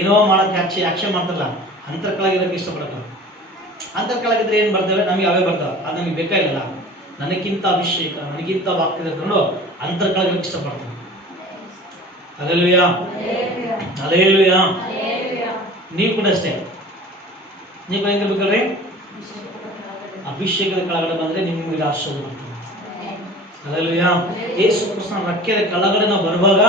ಏನೋ ಮಾಡೋಕ್ಕೆ ಆಕ್ಷೆ ಆಕ್ಷೆ ಮಾಡ್ತಾರಲ್ಲ ಅಂತರ ಕೆಳಗಿರೋಕ್ಕೆ ಇಷ್ಟಪಡಕ್ಕ ಅಂತರ ಕೆಳಗಿದ್ರೆ ಏನು ಬರ್ತವೆ? ನಮಗೆ ಅವೇ ಬರ್ತಾವೆ. ಅದು ನಮಗೆ ಬೇಕಾಗಿಲ್ಲ ನನಗಿಂತ ಅಭಿಷೇಕ ನನಗಿಂತ ವಾಕ್ಯದ ತಗೊಂಡು ಅಂತರ್ ಕೆಳಗಿರೋಕ್ಕೆ ಇಷ್ಟಪಡ್ತೀನಿ. ಅಲೆಲುಯ ಅಲೆಲುಯ ನೀವು ಕೂಡ ಅಷ್ಟೇ. ನೀವು ಹೆಂಗಿರ್ಬೇಕಲ್ರಿ ಅಭಿಷೇಕದ ಕೆಳಗಡೆ ಬಂದ್ರೆ ನಿಮಗೆ ಆಶ್ರಯ ಬರ್ತದೆ ಅಲೆಲುಯ ಏಸು ಕೃಷ್ಣ ರಕ್ಕೆದ ಕೆಳಗಡೆ ನಾವು ಬರುವಾಗ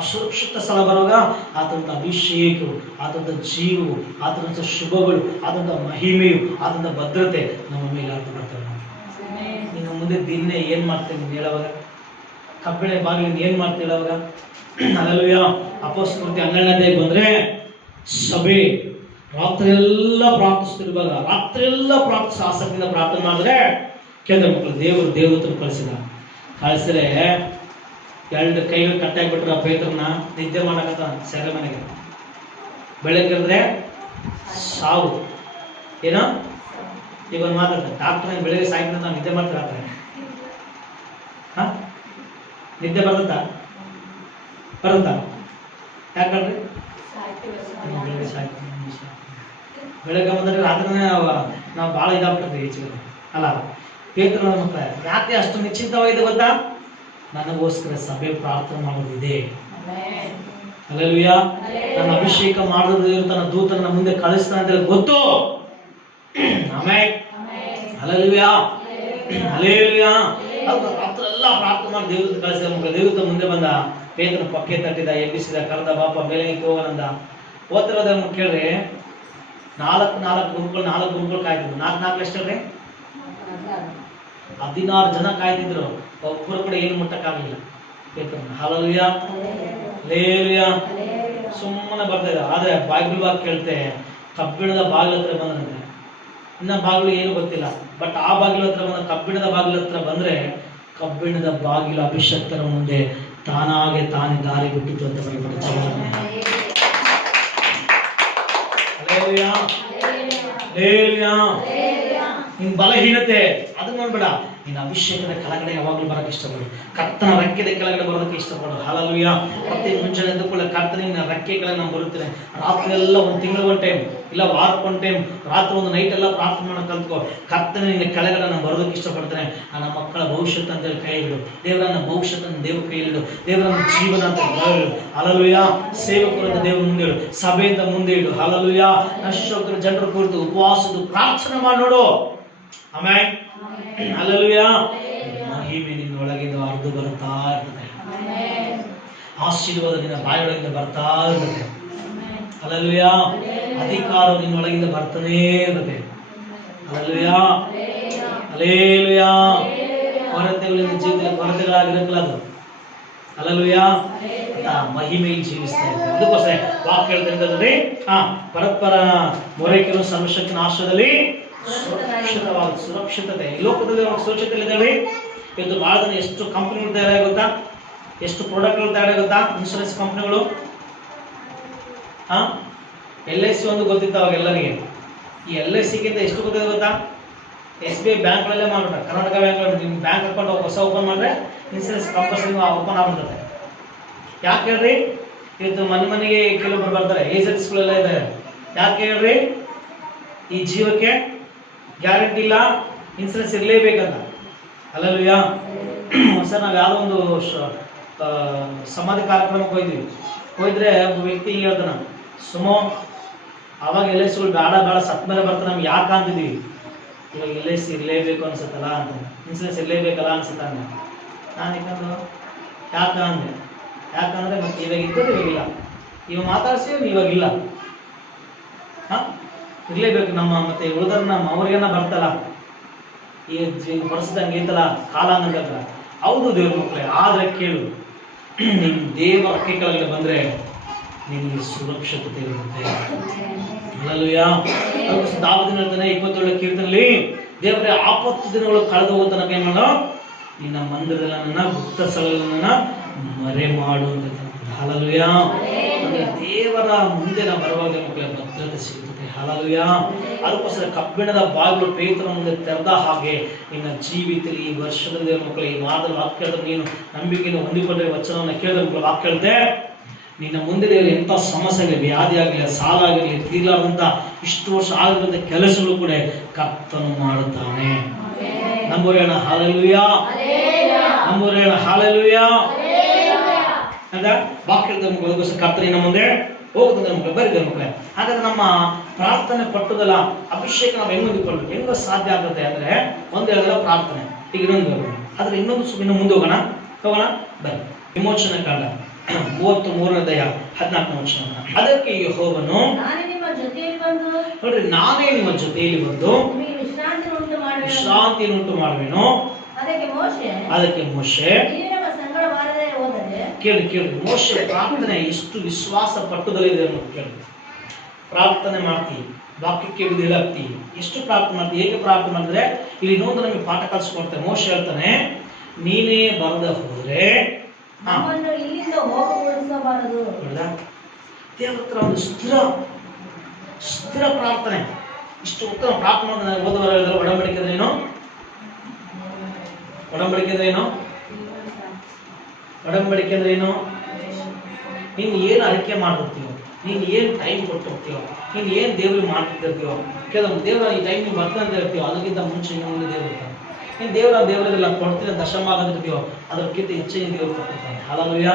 ಆ ಸುರಕ್ಷಿತ ಸ್ಥಳ ಬರುವಾಗ ಆತನದ ಅಭಿಷೇಕವು ಆತನ ಜೀವವು ಆತನಂಥ ಶುಭಗಳು ಆದಂಥ ಮಹಿಮೆಯು ಆತಂತ ಭದ್ರತೆ ನಮ್ಮ ಮೇಲೆ ಅರ್ಥ ಮಾಡ್ತಾರೆ ಇನ್ನು ಮುಂದೆ ದಿನ ಏನ್ ಮಾಡ್ತೇನೆ ಹೇಳುವಾಗ? ಕಬ್ಬಿಣ ಬಾಗಿಲಿಂದ ಏನ್ ಮಾಡ್ತೀವಿ ಹೇಳುವಾಗ? ಅಲ್ಲಲ್ವಯ್ಯ ಅಪೋಸ್ಕೃತಿ ಹನ್ನೆರಡನೇ ಬಂದ್ರೆ ಸಭೆ. ರಾತ್ರಿ ಎಲ್ಲ ಪ್ರಾರ್ಥಿಸ್ತಿರುವಾಗ ರಾತ್ರಿ ಎಲ್ಲ ಪ್ರಾರ್ಥಿಸ ಆಸಕ್ತಿಯಿಂದ ಪ್ರಾರ್ಥನೆ ಮಾಡಿದ್ರೆ ಕೇಂದ್ರ ಮಕ್ಕಳು ದೇವರು ದೇವತರು ಕಳಿಸಿದ ಕಳಿಸಿದ್ರೆ ಎರಡು ಕೈಗಳು ಕಟ್ಟಾಕ್ಬಿಟ್ರೆ ಆ ಪೇತ್ರನ ನಿದ್ದೆ ಮಾಡಕತ್ತ ಸೆರೆ ಮನೆಗೆ. ಬೆಳಗ್ಗೆ ಸಾವು. ಏನೋ? ಈಗ ಒಂದು ಮಾತಾಡ್ತಾರೆ ಡಾಕ್ಟರ್ ಬೆಳಗ್ಗೆ ಸಾಯಂಕಾಲ ನಾವು ನಿದ್ದೆ ಮಾಡ್ತಾರೆ ರಾತ್ರಿ ಹಾ? ನಿದ್ದೆ ಬರುತ್ತಾ? ಬರುತ್ತಾ? ಯಾಕಂದ್ರೆ ಬೆಳಗ್ಗೆ ಬೆಳಗ್ಗೆ ಬಂದ್ರೆ ರಾತ್ರಿನೇ ಅವ- ನಾವು ಭಾಳ ಇದಾಗ್ಬಿಡ್ತೀವಿ ಹೆಚ್ಚಿಗೆ ಅಲ್ಲ ಪೇತ್ರ ಮತ್ತೆ ಯಾಕೆ ಅಷ್ಟು ನಿಶ್ಚಿಂತವಾಗಿದೆ ಗೊತ್ತಾ? ನನಗೋಸ್ಕರ ಸಭೆ ಪ್ರಾರ್ಥನೆ ಮಾಡೋದಿದೆ. ಅಲ್ಲಲ್ವಿಯ ನನ್ನ ಅಭಿಷೇಕ ಮಾಡಿದ ತನ್ನ ದೂತನ ಮುಂದೆ ಕಳಿಸ್ತಾನೆ ಅಂತ ಹೇಳಿ ಗೊತ್ತು. ಆಮೇಲೆ ಅಲ್ಲಲ್ವಿಯ ಅಲ್ಲೆಲುಯ್ಯ ಅದೆಲ್ಲ ಎಲ್ಲ ಪ್ರಾರ್ಥನೆ ಮಾಡಿ ದೇವರ ಕಳಿಸಿದ ಮಕ್ಕಳು ದೇವರ ಮುಂದೆ ಬಂದ ಪೇತ್ರನ ಪಕ್ಕೆ ತಟ್ಟಿದ ಎಬ್ಬಿಸಿದ ಕರೆದ ಬಾಪ ಮೇಲೆ ಹೋಗನಂದ ಓದ್ತಿರೋದನ್ನ ಕೇಳ್ರಿ. ನಾಲ್ಕು ನಾಲ್ಕು ಗುಂಪುಗಳು ನಾಲ್ಕು ಗುಂಪುಗಳು ಕಾಯ್ತಿದ್ರು ನಾಲ್ಕು ನಾಲ್ಕು ಎಷ್ಟಲ್ರಿ? ಹದಿನಾರು ಜನ ಕಾಯ್ತಿದ್ರು. ಒಬ್ಬರು ಕೂಡ ಏನು ಮುಟ್ಟಕ್ಕಾಗಲಿಲ್ಲ. ಹಲಲುಯ ಸುಮ್ಮನೆ ಬರ್ತಾ ಇದ್ದಾರೆ. ಆದ್ರೆ ಬಾಗಿಲು ಬಾಗಿ ಕೇಳ್ತೆ, ಕಬ್ಬಿಣದ ಬಾಗಿಲ ಹತ್ರ ಬಂದಂತೆ ಇನ್ನ ಬಾಗಿಲು ಏನು ಗೊತ್ತಿಲ್ಲ. ಬಟ್ ಆ ಬಾಗಿಲ ಹತ್ರ ಬಂದ ಕಬ್ಬಿಣದ ಬಾಗಿಲ ಹತ್ರ ಬಂದ್ರೆ, ಕಬ್ಬಿಣದ ಬಾಗಿಲು ಅಭಿಷಕ್ತರ ಮುಂದೆ ತಾನಾಗೆ ತಾನೇ ದಾರಿ ಬಿಟ್ಟಿತ್ತು ಅಂತ ಬರೆಯಲ್ಪಟ್ಟಿದೆ. ನಿನ್ ಬಲಹೀನತೆ, ಅದನ್ನ ನೋಡ್ಬೇಡ. ನಿನ್ನ ಅಭಿಷೇಕದ ಕೆಳಗಡೆ ಯಾವಾಗಲೂ ಬರಕ್ಕೆ ಇಷ್ಟಪಡು. ಕರ್ತನ ರೆಕ್ಕೆದ ಕೆಳಗಡೆ ಬರೋದಕ್ಕೆ ಇಷ್ಟಪಡು. ಹಾಲಲ್ವಿಯ ಪ್ರತಿ ಮುಂಚೆ ಕೂಡ ಕರ್ತನ ನಿನ್ನ ರೆಕ್ಕೆಗಳನ್ನ ಬರುತ್ತೇನೆ. ರಾತ್ರಿ ಎಲ್ಲ ಒಂದು ತಿಂಗಳು ಒಂದು ಟೈಮ್ ಇಲ್ಲ ವಾರಕ್ಕೆ ಒಂದು ಟೈಮ್ ರಾತ್ರಿ ಒಂದು ನೈಟ್ ಎಲ್ಲ ಪ್ರಾರ್ಥನೆ ಮಾಡೋ ಕಲ್ತ್ಕೋ. ಕರ್ತನ ನಿನ್ನ ಕೆಳಗಡೆ ನಾನು ಬರೋದಕ್ಕೆ ಇಷ್ಟಪಡ್ತೇನೆ. ನನ್ನ ಮಕ್ಕಳ ಭವಿಷ್ಯತ್ ಅಂತ ಕೈ ಹಿಡು ದೇವರನ್ನ ಭವಿಷ್ಯತನ್ನು ದೇವ್ರ ಕೈ ಹಿಡು ದೇವರನ್ನ ಜೀವನ ಅಂತ ಹೇಳು ಹಾಲಲುಯ್ಯ ಸೇವಕರು ಅಂತ ದೇವ್ರ ಮುಂದೆ ಇಡು ಸಭೆಯಿಂದ ಮುಂದೆ ಇಡು ಹಾಲಲುಯ್ಯ ನಶ್ವಕರ ಜನರ ಕುರಿತು ಉಪವಾಸದ ಪ್ರಾರ್ಥನೆ ಮಾಡಿ ಆಮೇಲೆ? ಅಲ್ಲಲುಯ್ಯ ಮಹಿಮೆ ನಿನ್ನ ಒಳಗಿಂದ ಹರಿದು ಬರ್ತಾ ಇರ್ತದೆ. ಆಶೀರ್ವಾದ ನಿನ್ನ ಬಾಯೊಳಗಿಂದ ಬರ್ತಾ ಇರ್ತದೆ. ಅಲ್ಲಲುಯ್ಯ ಅಧಿಕಾರ ನಿನ್ನೊಳಗಿಂದ ಬರ್ತಾನೇ ಇರ್ತದೆ. ಅಲ್ಲಲುಯ್ಯ ಅಲೇಲುಯ್ಯ ಕೊರತೆಗಳಿಂದ ಜೀವಿತ ಕೊರತೆಗಳಾಗಿರಕ್ಕಲ್ಲ ಅದು ಅಲ್ಲಲುಯ್ಯ ಆ ಮಹಿಮೆಯಲ್ಲಿ ಜೀವಿಸ್ತಾ ಇದ್ದಾರೆ ಅದಕ್ಕೋಸ್ಕರ ವಾಕ್ಯ ಹೇಳ್ತಾ ಇದ್ದಾರೆ ಹಾ ಪರಸ್ಪರ ಮೊರೆಕಿರುವ ಸರ್ವಶಕ್ತಿನ ಆಶ್ರಯದಲ್ಲಿ ಸುರಕ್ಷಿತವಾದ ಸುರಕ್ಷಿತತೆ. ಈ ಲೋಕದಲ್ಲಿ ಸುರಕ್ಷತೆ ಇದ್ದಾವೆ ಇವತ್ತು ಭಾಳ ಜನ ಎಷ್ಟು ಕಂಪನಿಗಳು ತಯಾರಾಗುತ್ತಾ ಎಷ್ಟು ಪ್ರಾಡಕ್ಟ್ಗಳು ತಯಾರಾಗುತ್ತಾ ಇನ್ಶೂರೆನ್ಸ್ ಕಂಪ್ನಿಗಳು? ಹಾ? ಎಲ್ ಐ ಸಿ ಒಂದು ಗೊತ್ತಿತ್ತು ಅವಾಗ ಎಲ್ಲರಿಗೆ. ಈ ಎಲ್ ಐ ಸಿಗಿಂತ ಎಷ್ಟು ಗೊತ್ತಿದೆ ಗೊತ್ತಾ? ಎಸ್ ಬಿ ಐ ಬ್ಯಾಂಕ್ಗಳಲ್ಲೇ ಮಾಡ್ಬಿಟ್ರೆ ಕರ್ನಾಟಕ ಬ್ಯಾಂಕ್ ನಿಮ್ಮ ಬ್ಯಾಂಕ್ ಅಕೌಂಟ್ ಹೊಸ ಓಪನ್ ಮಾಡಿದ್ರೆ ಇನ್ಸೂರೆನ್ಸ್ ಕಂಪಲ್ಸರಿ ಓಪನ್ ಆಗ್ಬಿಡ್ತದೆ ಯಾಕೆ ಹೇಳ್ರಿ? ಇದು ಮನೆ ಮನೆಗೆ ಕೆಲವೊಬ್ಬರು ಬರ್ತಾರೆ. ಏಜೆಂಟ್ಸ್ಗಳೆಲ್ಲ ಇದ್ದಾರೆ. ಯಾಕೆ ಹೇಳ್ರಿ? ಈ ಜೀವಕ್ಕೆ ಗ್ಯಾರಂಟಿ ಇಲ್ಲ ಇನ್ಸೂರೆನ್ಸ್ ಇರಲೇಬೇಕಂತ. ಅಲ್ಲಲ್ವಯ್ಯಾ ಸರ್, ನಾವು ಯಾವುದೋ ಒಂದು ಸಮಾಧಿ ಕಾರ್ಯಕ್ರಮಕ್ಕೆ ಹೋಯ್ತೀವಿ. ಹೋಯ್ದ್ರೆ ಒಬ್ಬ ವ್ಯಕ್ತಿ ಹೇಳ್ತಾನ ಸುಮೋ, ಅವಾಗ ಎಲ್ ಐ ಸಿಗಳು ಬೇಡ ಬೇಡ ಸತ್ ಮೇಲೆ ಬರ್ತಾರೆ, ನಮ್ಗೆ ಯಾಕೆ ಅಂತಿದ್ದೀವಿ ಇವಾಗ ಎಲ್ ಐ ಸಿ ಇರಲೇಬೇಕು ಅನ್ಸುತ್ತಲ್ಲ ಅಂತ. ಇನ್ಸೂರೆನ್ಸ್ ಇರಲೇಬೇಕಲ್ಲ ಅನ್ಸುತ್ತ ಅಂದೆ. ನಾನು ಯಾಕಂದ್ರೆ ಯಾಕೆ ಅಂದೆ? ಯಾಕಂದ್ರೆ ಮತ್ತೆ ಇವಾಗ ಇದ್ದದ್ದು ಇವಾಗಿಲ್ಲ ಇವಾಗ ಮಾತಾಡ್ಸಿ ಇವಾಗಿಲ್ಲ ಇರಲೇಬೇಕು ನಮ್ಮ ಮತ್ತೆ ಉಳಿದ್ರ ನಮ್ಮ ಅವ್ರಿಗೇನ ಬರ್ತಲ್ಲ. ಈ ಹೊರಸ್ದಂಗೆ ಐತಲ್ಲ, ಕಾಲ ಅನ್ನಂಗಲ್ಲ ಹೌದು ದೇವ್ರ ಮಕ್ಕಳೇ, ಆದ್ರೆ ಕೇಳು. ನಿಮ್ ದೇವ ಹಕ್ಕಿಗಳಲ್ಲಿ ಬಂದ್ರೆ ನಿಮಗೆ ಸುರಕ್ಷತೆ ಇರುತ್ತೆ. ದಾವದಿನ ಹೇಳ್ತಾನೆ ಇಪ್ಪತ್ತೇಳು ಕೀರ್ತನಲ್ಲಿ ದೇವರೇ, ಆಪತ್ತು ದಿನಗಳು ಕಳೆದು ಹೋದ ತನಕ ಏನ್ ನಿನ್ನ ಮಂದಿರದಲ್ಲಿ ನನ್ನ ಗುಪ್ತ ಸ್ಥಳಗಳನ್ನ ಮರೆ ಮಾಡು ಅಂತ ಹಲಲುಯ ದೇವರ ಮುಂದೆ ನಾವು ಬರುವಾಗ ಮಕ್ಕಳ ಭದ್ರತೆ ಸಿಗುತ್ತದೆ ಹಲಲುಯ ಅದಕ್ಕೋಸ್ಕರ ಕಬ್ಬಿಣದ ಬಾಗಿಲು ಪೇತ್ರ ಮುಂದೆ ತೆರೆದ ಹಾಗೆ ನಿನ್ನ ಜೀವಿತದಲ್ಲಿ ಈ ವರ್ಷದಲ್ಲಿ ಮಕ್ಕಳು ಈ ವಾರದ ವಾಕ್ಯದ ನೀನು ನಂಬಿಕೆಯನ್ನು ಹೊಂದಿಕೊಂಡ್ರೆ ವಚನವನ್ನು ಕೇಳಿದ ಮಕ್ಕಳು ವಾಕ್ಯ ಹೇಳ್ತೆ ನಿನ್ನ ಮುಂದೆ ದೇವರು ಎಂಥ ಸಮಸ್ಯೆ ಆಗಲಿ ವ್ಯಾಧಿ ಆಗಲಿ ಸಾಲ ಆಗಲಿ ತೀರ್ಲಾರ್ದಂಥ ಇಷ್ಟು ವರ್ಷ ಆಗಿರುವಂಥ ಕೆಲಸಗಳು ಕೂಡ ಕರ್ತನು ಮಾಡುತ್ತಾನೆ. ನಂಬೂರೇಣ ಹಾಲಲುಯ್ಯ ನಂಬೂರೇಣ ಹಾಲೆಲುಯ ಅದ ವಾಕ್ಯದ ಮುಖ ಕರ್ತನಿನ ಮುಂದೆ ಹೋಗುತ್ತದೆ ಮಕ್ಕಳು ಬರಿದ ಮುಖ ಹಾಗಾದ್ರೆ ನಮ್ಮ ಪ್ರಾರ್ಥನೆ ಪಟ್ಟುದಲ್ಲ ಅಭಿಷೇಕ ನಾವು ಹೆಂಗ್ ಹೊಂದಿಕೊಂಡು ಹೆಂಗ ಸಾಧ್ಯ ಆಗುತ್ತೆ ಅಂದ್ರೆ ಒಂದು ಹೇಳಿದ್ರೆ ಪ್ರಾರ್ಥನೆ. ಈಗ ಇನ್ನೊಂದು. ಆದ್ರೆ ಇನ್ನೊಂದು ಇನ್ನು ಮುಂದೆ ಹೋಗೋಣ. ಹೋಗೋಣ? ಬನ್ನಿ. ವಿಮೋಚನೆ ಕಾಲ (clears throat) ಮೂವತ್ತು ಮೂರನೇ ದಯ ಹದಿನಾಲ್ಕನೇ ವಚನ. ಅದಕ್ಕೆ ಯೆಹೋವನು ನೋಡ್ರಿ ನಾನೇ ನಿಮ್ಮ ಜೊತೆಯಲ್ಲಿ ಬಂದು ವಿಶ್ರಾಂತಿಯನ್ನು ವಿಶ್ರಾಂತಿ ಉಂಟು ಮಾಡುವೆನು ಅದಕ್ಕೆ ಮೋಶೆ ಅದಕ್ಕೆ ಮೋಶೆ ಇಲ್ಲಿ ನಮ್ಮ ಸಂಗಡ ಬಾರದೆ ಹೋದರೆ ಕೇಳಿ ಕೇಳಿ. ಮೋಶೆ ಪ್ರಾರ್ಥನೆ ಎಷ್ಟು ವಿಶ್ವಾಸ ಪಟ್ಟುದಲ್ಲಿದೆ ಅನ್ನೋದು ಕೇಳಿ. ಪ್ರಾರ್ಥನೆ ಮಾಡ್ತೀವಿ ವಾಕ್ಯಕ್ಕೆ ಬಿದ್ದಾಗ್ತಿ ಎಷ್ಟು ಪ್ರಾರ್ಥನೆ ಮಾಡ್ತೀವಿ ಹೇಗೆ ಪ್ರಾರ್ಥನೆ ಮಾಡಿದ್ರೆ ಇಲ್ಲಿ ಇನ್ನೊಂದು ನಮಗೆ ಪಾಠ ಕಲಿಸ್ಕೊಡ್ತಾರೆ ಮೋಶ ಹೇಳ್ತಾನೆ ನೀನೇ ಬರದ ಹೋದ್ರೆ ದೇವ್ರ ಹತ್ರ ಒಂದು ಸ್ಥಿರ ಸ್ಥಿರ ಪ್ರಾರ್ಥನೆ. ಇಷ್ಟು ಉತ್ತಮ ಪ್ರಾರ್ಥನೆ ಮಾಡಿದ ಓದುವರ ಒಡಂಬಡಿಕೆ ಅಂದ್ರೆ ಏನು? ಒಡಂಬಡಿಕೆ ಅಂದ್ರೆ ಏನು? ಒಡಂಬಡಿಕೆ ಅಂದ್ರೆ ಏನು? ನೀನು ಏನು ಅರಿಕೆ ಮಾಡ್ಬಿಡ್ತೀವೋ ನೀನು ಏನು ಟೈಮ್ ಕೊಟ್ಟು ಹೋಗ್ತೀವೋ ನೀನು ಏನು ದೇವ್ರಿಗೆ ಮಾಡ್ತಿರ್ತೀವೋ ಕೆಲವೊಂದು ದೇವರ ಈ ಟೈಮ್ ನೀವು ಇರ್ತೀವೋ ಅದಕ್ಕಿಂತ ಮುಂಚೆ ಇನ್ನೊಂದು ದೇವ್ರು ಇರ್ತಾನೆ. ನೀನು ದೇವರ ದೇವರಿಗೆಲ್ಲ ಕೊಡ್ತೀನಿ ದಶಮ ಆಗದಿರ್ತೀವೋ ಅದಕ್ಕಿಂತ ಹೆಚ್ಚಿನ ದೇವರು ಕೊಟ್ಟಿರ್ತಾನೆ. ಹಲಲುಯ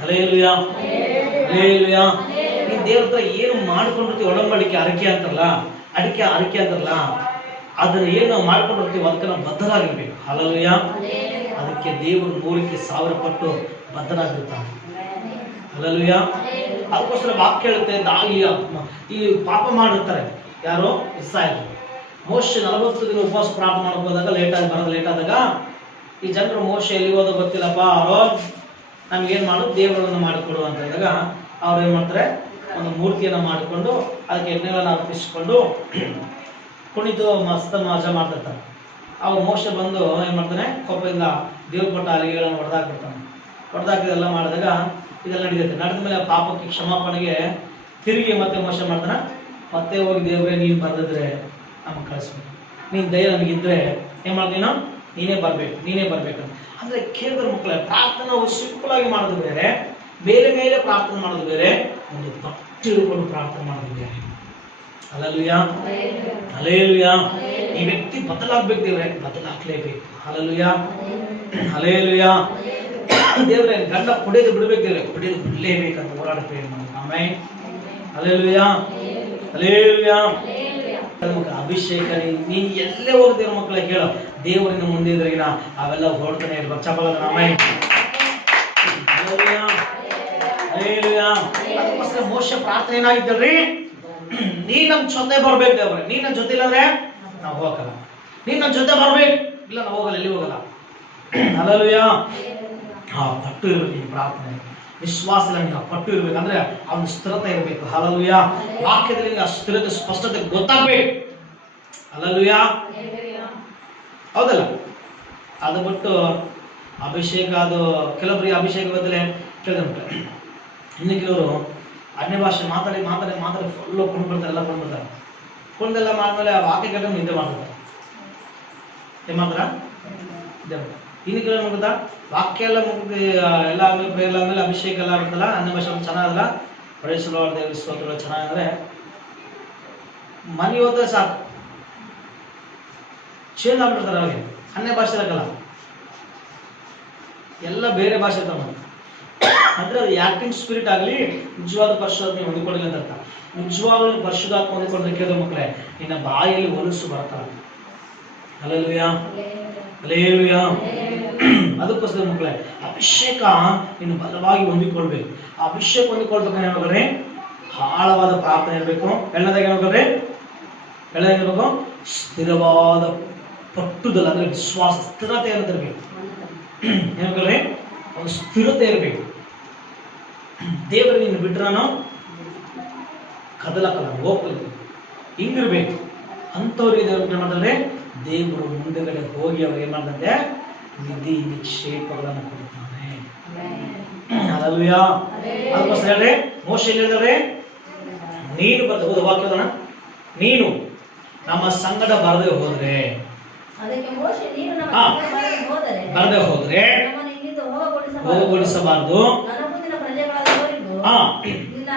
ಹಲೇಲುಯ ಹಲೇಲುಯ ನೀನು ದೇವ್ರ ಹತ್ರ ಏನು ಮಾಡ್ಕೊಂಡಿರ್ತೀವಿ ಒಡಂಬಡಿಕೆ, ಅರಕೆ ಅಂತಲ್ಲ ಅಡಿಕೆ, ಅರಕೆ ಅಂತಲ್ಲ ಅದನ್ನ ಏನು ನಾವು ಹೋಗ್ತೀವಿ ಅದಕ್ಕೆ ನಾವು ಬದ್ಧರಾಗಿರ್ಬೇಕು. ಹಲಲುಯ ಅದಕ್ಕೆ ದೇವರು ಮೂಲಕ್ಕೆ ಸಾವಿರ ಪಟ್ಟು ಬದ್ಧರಾಗಿರ್ತಾನೆ. ಹಲಲುಯ ಅದಕ್ಕೋಸ್ಕರ ವಾಕ್ಯ ಹೇಳುತ್ತೆ ದಾಳಿ ಈ ಪಾಪ ಮಾಡಿರ್ತಾರೆ ಯಾರೋ? ಇಸ್ರಾಯೇಲ್ ಮೋಶ ನಲವತ್ತು ದಿನ ಉಪವಾಸ ಪ್ರಾರಂಭ ಮಾಡಕ್ ಹೋದಾಗ ಲೇಟ್ ಆಗಿ ಬರೋದು ಲೇಟ್ ಆದಾಗ ಈ ಜನರು ಮೋಶ ಎಲ್ಲಿ ಹೋದೋ ಗೊತ್ತಿಲ್ಲಪ್ಪ ಅವರು ನಮ್ಗೇನ್ ಮಾಡು ದೇವರನ್ನು ಮಾಡಿಕೊಡು ಅಂತ ಹೇಳಿದಾಗ ಅವ್ರು ಏನ್ ಮಾಡ್ತಾರೆ? ಒಂದು ಮೂರ್ತಿಯನ್ನ ಮಾಡಿಕೊಂಡು ಅದಕ್ಕೆ ಎಣ್ಣೆಗಳನ್ನು ಅರ್ಪಿಸಿಕೊಂಡು ಕುಣಿತು ಮಸ್ತ ಮಜಾ ಮಾಡ್ತಿರ್ತಾನೆ. ಅವ ಮೋಶ ಬಂದು ಏನ್ ಮಾಡ್ತಾನೆ? ಕೋಪದಿಂದ ದೇವ್ರ ಕೊಟ್ಟ ಅಲಿಗೆಗಳನ್ನು ಹೊಡೆದಾಕ್ಬಿಡ್ತಾನೆ. ಹೊಡೆದಾಕಿದೆಲ್ಲ ಮಾಡಿದಾಗ ಇದೆಲ್ಲ ನಡೀತೈತೆ ನಡೆದ ಮೇಲೆ ಪಾಪಕ್ಕೆ ಕ್ಷಮಾಪಣೆಗೆ ತಿರುಗಿ ಮತ್ತೆ ಮೋಶ ಮಾಡ್ತಾನೆ. ಮತ್ತೆ ಹೋಗಿ ದೇವ್ರೆ, ನೀನು ಬರ್ದಿದ್ರೆ ನಮಗೆ ಕಳಿಸ್ಬೇಕು ನೀನ್ ದಯ ನನಗಿದ್ರೆ ಏನ್ ಮಾಡ್ತೀನೋ ನೀನೇ? ಬರ್ಬೇಕು ನೀನೇ ಬರ್ಬೇಕು ಅಂದ್ರೆ ಕೇಳಿದ್ರ ಮಕ್ಕಳೇ, ಪ್ರಾರ್ಥನೆ ಸಿಂಪಲ್ ಆಗಿ ಮಾಡೋದು ಬೇರೆ ಬೇರೆ ಮೇಲೆ ಪ್ರಾರ್ಥನೆ ಮಾಡೋದು ಬೇರೆ. ಒಂದು ತಪ್ಪು ತಿಳ್ಕೊಂಡು ಪ್ರಾರ್ಥನೆ ಮಾಡೋದು ಬೇರೆ. ಹಲೇಲುಯ ಈ ವ್ಯಕ್ತಿ ಬದಲಾಗ್ಬೇಕು ದೇವ್ರೆ, ಬದಲಾಗ್ಲೇಬೇಕು. ಅಲಲುಯ ಅಲೆಯಲುಯ ದೇವ್ರೆ, ಗಂಡ ಕುಡಿಯೋದು ಬಿಡ್ಬೇಕು ದೇವ್ರೆ ಕುಡಿಯೋದು ಬಿಡ್ಲೇಬೇಕಂತ ಹೋರಾಡ್ತೇವೆ ಆಮೇಲೆ ಅಲೆಯಲುಯ ಅಲೆಯಲುಯ ಅಭಿಷೇಕ ನೀನ್- ಎಲ್ಲೇ ಹೋಗ್ತೀರ ಮಕ್ಕಳ ಕೇಳೋ. ದೇವರಿನ ಮುಂದೆ ಇದ್ರಿಗಿನ ಅವೆಲ್ಲ ಹೊಡ್ತಾನೆ ಇರ್ಬೇಕು. ಚಪಲ ಆಮೇಲೆ ಅದಕ್ಕೋಸ್ಕರ ಮೋಶ ಪ್ರಾರ್ಥನೆ ಏನಾಗಿದ್ದಲ್ರಿ ನೀನ್ ನಮ್ ಜೊತೆ ಬರ್ಬೇಕು ದೇವ್ರೆ. ನೀನ್ ಜೊತೆ ಇಲ್ಲಂದ್ರೆ ನಾವು ಹೋಗಲ್ಲ. ನೀನ್ ನನ್ ಜೊತೆ ಬರ್ಬೇಕು. ಇಲ್ಲ, ನಾವು ಹೋಗಲ್ಲ, ಎಲ್ಲಿ ಹೋಗಲ್ಲ. (clears throat) ಅಲ್ಲಲ್ವಯ ಹಾ, ಪಟ್ಟು ಇರ್ಬೇಕು ನೀನು ಪ್ರಾರ್ಥನೆ. ವಿಶ್ವಾಸ ಪಟ್ಟು ಇರ್ಬೇಕು. ಅಂದ್ರೆ ಅವನ ಸ್ಥಿರತೆ ಇರಬೇಕು. ಹಲಲುಯ ವಾಕ್ಯದಲ್ಲಿ ಆ ಸ್ಥಿರತೆ, ಸ್ಪಷ್ಟತೆ ಗೊತ್ತಾಗ್ಬೇಕು. ಅಲ್ಲಲುಯ ಹೌದಲ್ಲ? ಅದು ಬಿಟ್ಟು ಅಭಿಷೇಕ, ಅದು ಕೆಲವರಿಗೆ ಅಭಿಷೇಕ ಬದಲೇ ಕೇಳಿದ್ರೆ (clears throat) ಇನ್ನು ಕೆಲವರು ಅನ್ಯ ಭಾಷೆ ಮಾತಾಡಿ ಮಾತಾಡಿ ಮಾತಾಡಿ ಫುಲ್ಲು ಕೊಂಡು ಎಲ್ಲ ಕೊಂಡು ಬರ್ತಾರೆ ಕುಂಡೆಲ್ಲ ಮಾಡಿದ್ಮೇಲೆ ಆ ವಾಕ್ಯ ಕೇಳಿದ್ರೆ ನಿದ್ದೆ ಮಾಡ್ತಾರೆ ಏನ್ ಮಾಡ್ತಾರ. ಇನ್ನು ಕೆಲವು ಮುಗಿದ? ವಾಕ್ಯ ಎಲ್ಲ ಮುಗಿದು ಎಲ್ಲ ಆಮೇಲೆ ಎಲ್ಲ ಆದ್ಮೇಲೆ ಅಭಿಷೇಕ ಎಲ್ಲ ಆಗುತ್ತಲ್ಲ, ಅನ್ಯ ಭಾಷೆ ಚೆನ್ನಾಗಲ್ಲ? ಪರೇಶ್ವರ ದೇವ್ರ ಸ್ತೋತ್ರಗಳು ಚೆನ್ನಾಗಂದ್ರೆ ಮನೆ ಹೋದ್ರೆ ಸಾಕು. ಚೇಂಜ್ ಆಗ್ಬಿಡ್ತಾರೆ ಅವ್ರಿಗೆ ಅನ್ಯ ಭಾಷೆ ಇರಕ್ಕಲ್ಲ ಎಲ್ಲ ಬೇರೆ ಭಾಷೆ ತಮ್ಮ ಅಂದ್ರೆ ಅದು ಆಕ್ಟಿಂಗ್ ಸ್ಪಿರಿಟ್ ಆಗಲಿ ನಿಜವಾದ ಪರಿಶುದ್ಧ ನೀವು ಹೊಂದಿಕೊಂಡಿಲ್ಲ ಅಂತ ಅರ್ಥ. ನಿಜವಾಗ್ಲೂ ಪರಿಶುದ್ಧಾತ್ಮ ಹೊಂದಿಕೊಂಡ್ರೆ ಕೇಳಿದ ಮಕ್ಕಳೇ ನಿನ್ನ ಬಾಯಲ್ಲಿ ಹೊಲಸು ಬರ್ತಾರ ಅಲ್ಲೆಲ್ಲುಯ ಅಲ್ಲೇಲುಯಾ ಅದಕ್ಕೋಸ್ಕರ ಮಕ್ಕಳೇ ಅಭಿಷೇಕ ನೀನು ಬಲವಾಗಿ ಹೊಂದಿಕೊಳ್ಬೇಕು. ಆ ಅಭಿಷೇಕ ಹೊಂದಿಕೊಳ್ಬೇಕಂದ್ರೆ ಏನಾಗ್ರೆ ಆಳವಾದ ಪ್ರಾರ್ಥನೆ ಇರಬೇಕು. ಎಳ್ಳದಾಗ ಏನಾಗ್ರೆ ಎಳ್ಳದಾಗಿರ್ಬೇಕು ಇರಬೇಕು ಸ್ಥಿರವಾದ ಪಟ್ಟುದಲ್ಲ ಅಂದ್ರೆ ವಿಶ್ವಾಸ ಸ್ಥಿರತೆ ಅಂತ ಇರ್ಬೇಕು ಏನಾಗಲ್ರಿ ಒಂದು ಸ್ಥಿರತೆ ಇರಬೇಕು. ದೇವರು ನೀನು ಬಿಟ್ರೆ ನಾನು ಕದಲಕ್ಕಲ್ಲ ಹಿಂಗಿರ್ಬೇಕು. ಅಂಥವ್ರಿಗೆ ದೇವರು ಏನು ಮಾಡ್ತಾರೆ? ದೇವರು ಮುಂದೆಗಡೆ ಹೋಗಿ ಅವ್ರು ಏನು ಮಾಡ್ತಾರೆ? ನಿಧಿ ನಿಕ್ಷೇಪಗಳನ್ನು ಕೊಡ್ತಾನೆ ಅಲ್ಲಲ್ವಯ ಅದಕ್ಕೋಸ್ಕರ ಹೇಳ್ರಿ ಮೋಶ ಹೇಳಿದ್ರೆ ನೀನು ಬರ್ತ ಹೋದ ವಾಕ್ಯದಣ ನೀನು ನಮ್ಮ ಸಂಗಡ ಬರದೆ ಹೋದ್ರೆ ಬರದೆ ಹೋದರೆ ಬರದೆ ಹೋದ್ರೆ ನಮ್ಮನ್ನು ಇಲ್ಲಿಂದ ಹೋಗಗೊಡಿಸಬಾರದು. ಹೋಗಗೊಳಿಸಬಾರದು ನನ್ನ ನಿನ್ನ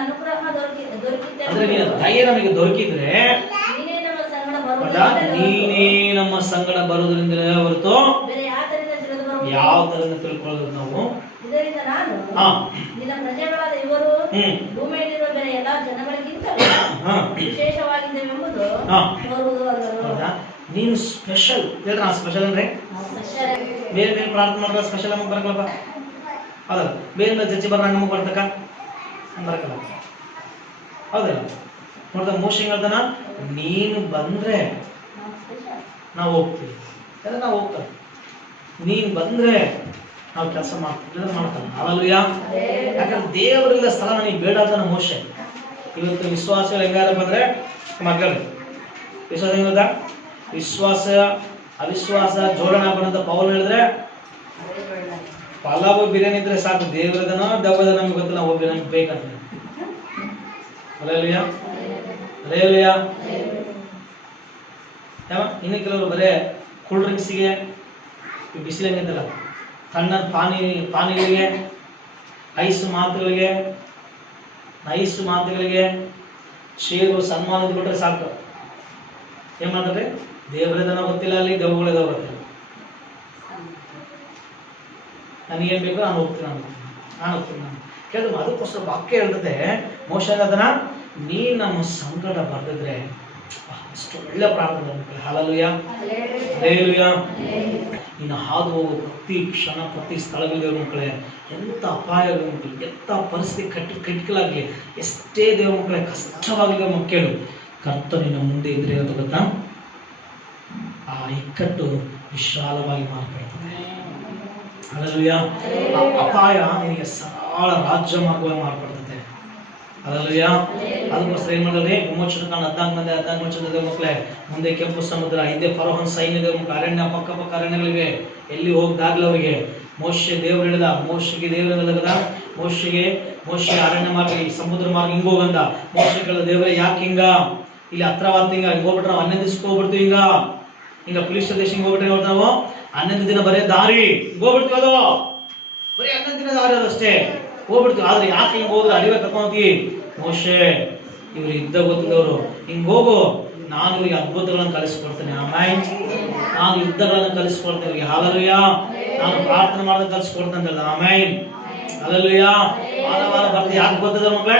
ಅಂದ್ರೆ ನೀನು ದಯ ನಮಗೆ ದೊರಕಿದ್ರೆ ನೀನೇ ನಮ್ಮ ಸಂಗಡ ಬರುವುದರಿಂದ ಹೊರತು. ಯಾವ ತರದಿಂದ ತಿಳ್ಕೊಳ್ಳೋದು ನಾವು? ಇದರಿಂದ ನಾನು ಹಾ ನಿನ್ನ ಪ್ರಜೆಗಳಾದ ಇವರು ಭೂಮಿಯಲ್ಲಿರುವ ಬೇರೆ ಎಲ್ಲಾ ಜನಗಳಿಗಿಂತ (coughs) ಹಾ. ವಿಶೇಷವಾಗಿದ್ದೇವೆಂಬುದು ಹಾ. ತೋರುವುದು ಹೌದಾ? ನೀನು ಸ್ಪೆಷಲ್ ಹೇಳ್ರ ಸ್ಪೆಷಲ್ ಅಂದ್ರೆ? ಬೇರೆ ಬೇರೆ ಪ್ರಾರ್ಥನೆ ಮಾಡಿದ್ರೆ ಸ್ಪೆಷಲ್ ನಮಗೆ ಬರಕಲ್ಲಪ್ಪ ಹೌದಲ್ಲ ಬೇರೆ ಜಜ್ಜಿ ಬರ ನಮಗೆ ಬರ್ತಕ್ಕ ಬರಕಲ್ಲ ಹೌದಲ್ಲ? ನೋಡ್ದ ಮೋಶ ಹೇಳ್ದನ ನೀನು ಬಂದ್ರೆ ನಾವು ಹೋಗ್ತೀವಿ. ಯಾಕಂದ್ರೆ ನಾವು ಹೋಗ್ತಾರೆ ನೀನು ಬಂದ್ರೆ ನಾವು ಕೆಲಸ ಮಾಡ್ತೀವಿ. ಮಾಡ್ತಾನೆ. ಅಲ್ಲಲ್ವಯ್ಯ ಯಾಕಂದ್ರೆ ದೇವರಿಲ್ಲ ಸ್ಥಳ ನನಗೆ ಬೇಡ ಅಂತ ಮೋಶ. ಇವತ್ತು ವಿಶ್ವಾಸ ಹೆಂಗಾರ ಬಂದ್ರೆ ಮಕ್ಕಳು ವಿಶ್ವಾಸ ಹೆಂಗದ ವಿಶ್ವಾಸ, ಅವಿಶ್ವಾಸ ಜೋಡಣೆ ಬಂದಂತ ಪೌಲ್ ಹೇಳಿದ್ರೆ ಪಲಾವು ಬಿರಿಯಾನಿ ಇದ್ರೆ ಸಾಕು. ದೇವರದನೋ ಡಬ್ಬದ ನಮ್ಗೆ ಗೊತ್ತಿಲ್ಲ ಒಬ್ಬ ನಮ್ಗೆ ಬೇಕಂತ ಇನ್ನು ಕೆಲವರು ಬರೇ ಕೂಲ್ ಡ್ರಿಂಕ್ಸಿಗೆ ಬಿಸಿಲು ಹೆಂಗಿದ್ದಲ್ಲ ತಣ್ಣ ಪಾನಿ, ಪಾನಿಗಳಿಗೆ ಐಸ್ ಮಾತುಗಳಿಗೆ ಐಸ್ ಮಾತುಗಳಿಗೆ ಶೇರು, ಸನ್ಮಾನ ಬಿಟ್ಟರೆ ಸಾಕು. ಏನ್ ಮಾಡ್ತಾರೆ? ದೇವರದನ ಗೊತ್ತಿಲ್ಲ ಅಲ್ಲಿ ದೆವ್ವಗಳಿದಾವ ಗೊತ್ತಿಲ್ಲ ನನಗೇನು ಬೇಕು ನಾನು ಹೋಗ್ತೀನಿ ನಾನು. ನಾನು ಹೋಗ್ತೀನಿ ನಾನು. ಕೇಳಿದ್ರು ಅದಕ್ಕೋಸ್ಕರ ವಾಕ್ಯ ಹೇಳ್ತದೆ ಮೋಶ ಅದನ್ನ ನೀ ನಮ್ಮ ಸಂಕಟ ಬರೆದಿದ್ರೆ ಅಷ್ಟು ಒಳ್ಳೆ ಪ್ರಾರಂಭ ಹಾಲಲುಯ. ಹಾಲೆಲೂಯ. ಇನ್ನು ಹಾದು ಹೋಗೋ ಪ್ರತಿ ಕ್ಷಣ, ಪ್ರತಿ ಸ್ಥಳಗಳಿರೋ ಮಕ್ಕಳೇ, ಎಂಥ ಅಪಾಯಗಳು ಮಕ್ಕಳು, ಎಂಥ ಪರಿಸ್ಥಿತಿ ಕಟ್ಟಿ ಕಟ್ಕಲಾಗಲಿ ಎಷ್ಟೇ ದೇವ್ರ ಮಕ್ಕಳೇ, ಕಷ್ಟವಾಗಲಿ ಮಕ್ಕಳು ಕರ್ತ ನಿನ್ನ ಮುಂದೆ ಇದ್ರೆ ಅಂತ ಗೊತ್ತಾ? ಆ ಇಕ್ಕಟ್ಟು ವಿಶಾಲವಾಗಿ ಮಾರ್ಪಡ್ತದೆ. ಅಲ್ಲಲ್ಯ ಅಪಾಯ ನಿನಗೆ ಸರಳ ರಾಜ್ಯ ಮಾರ್ಗವಾಗಿ ಮಾರ್ಪಡ್ತದೆ ಅಲ್ಲಲ್ಯ ಅದಕ್ಕೋಸ್ಕರ ಏನ್ ಮಾಡಿದ್ರೆ ವಿಮೋಚನ ಕಾಣ ಹದಿನಾಲ್ಕು ಮಂದಿ, ಹದಿನಾಲ್ಕು ವರ್ಷದ ಮಕ್ಕಳೇ ಮುಂದೆ ಕೆಂಪು ಸಮುದ್ರ, ಹಿಂದೆ ಫರೋಹನ್ ಸೈನ್ಯದ ಅರಣ್ಯ ಪಕ್ಕ ಪಕ್ಕ ಅರಣ್ಯಗಳಿವೆ. ಎಲ್ಲಿ ಹೋಗ್ದಾಗ್ಲಿ ಅವರಿಗೆ. ಮೋಶೆ ದೇವ್ರು ಹೇಳಿದ ಮೋಶ್ಯಗೆ ದೇವ್ರು ಹೇಳಿದ ಮೋಶ್ಯಗೆ ಮೋಶೆ ಅರಣ್ಯ ಮಾರ್ಗ, ಈ ಸಮುದ್ರ ಮಾರ್ಗ ಹಿಂಗ್ ಹೋಗಂದ. ಮೋಶೆ ಕೇಳಿದ, ದೇವ್ರೆ, ಯಾಕೆ ಹಿಂಗ? ಇಲ್ಲಿ ಹತ್ರವಾದ ಹಿಂಗ, ಹಿಂಗ್ ನಾವು ಹನ್ನೊಂದು ದಿವ್ಸಕ್ಕೆ ಹೋಗ್ಬಿಡ್ತೀವಿ ಹಿಂಗ. ಹಿಂಗ ಪೊಲೀಸ್ ಸ್ಟೇಷನ್ ಹೋಗ್ಬಿಟ್ರೆ ನಾವು? ಹನ್ನೊಂದು ದಿನ ಬರೀ ದಾರಿ. ಹಿಂಗ್ ಹೋಗ್ಬಿಡ್ತೀವಿ ಅದು. ಬರೀ ಹನ್ನೊಂದು ದಿನ ದಾರಿ ಅದಷ್ಟೇ ಹೋಗ್ಬಿಡ್ತೀವಿ. ಆದ್ರೆ ಯಾಕೆ ಹಿಂಗ್ ಹೋದ್ರೆ? ಅಡಿವೆ ಕರ್ಕೊಂಡೋಗಿ ಮೋಶೆ, ಇವ್ರು ಇದ್ದ ಗೊತ್ತಿದ್ದವರು ಹಿಂಗ್ ಹೋಗು. ನಾನು ಇವ್ರಿಗೆ ಅದ್ಭುತಗಳನ್ನು ಕಲಿಸ್ಕೊಡ್ತೇನೆ. ಆಮೇಲೆ ನಾನು ಯುದ್ಧಗಳನ್ನ ಕಲಿಸ್ಕೊಡ್ತೇನೆ. ಇವ್ರಿಗೆ ನಾನು ಪ್ರಾರ್ಥನೆ ಮಾಡೋದನ್ನ ಕಲಿಸ್ಕೊಡ್ತೇನೆ ಅಂತ ಆಮೇಲೆ ಅಲ್ಲಲ್ಲುಯ ವಾರ ವಾರ ಬರ್ತೀವಿ ಯಾಕೆ ಗೊತ್ತದ ಮಕ್ಕಳೇ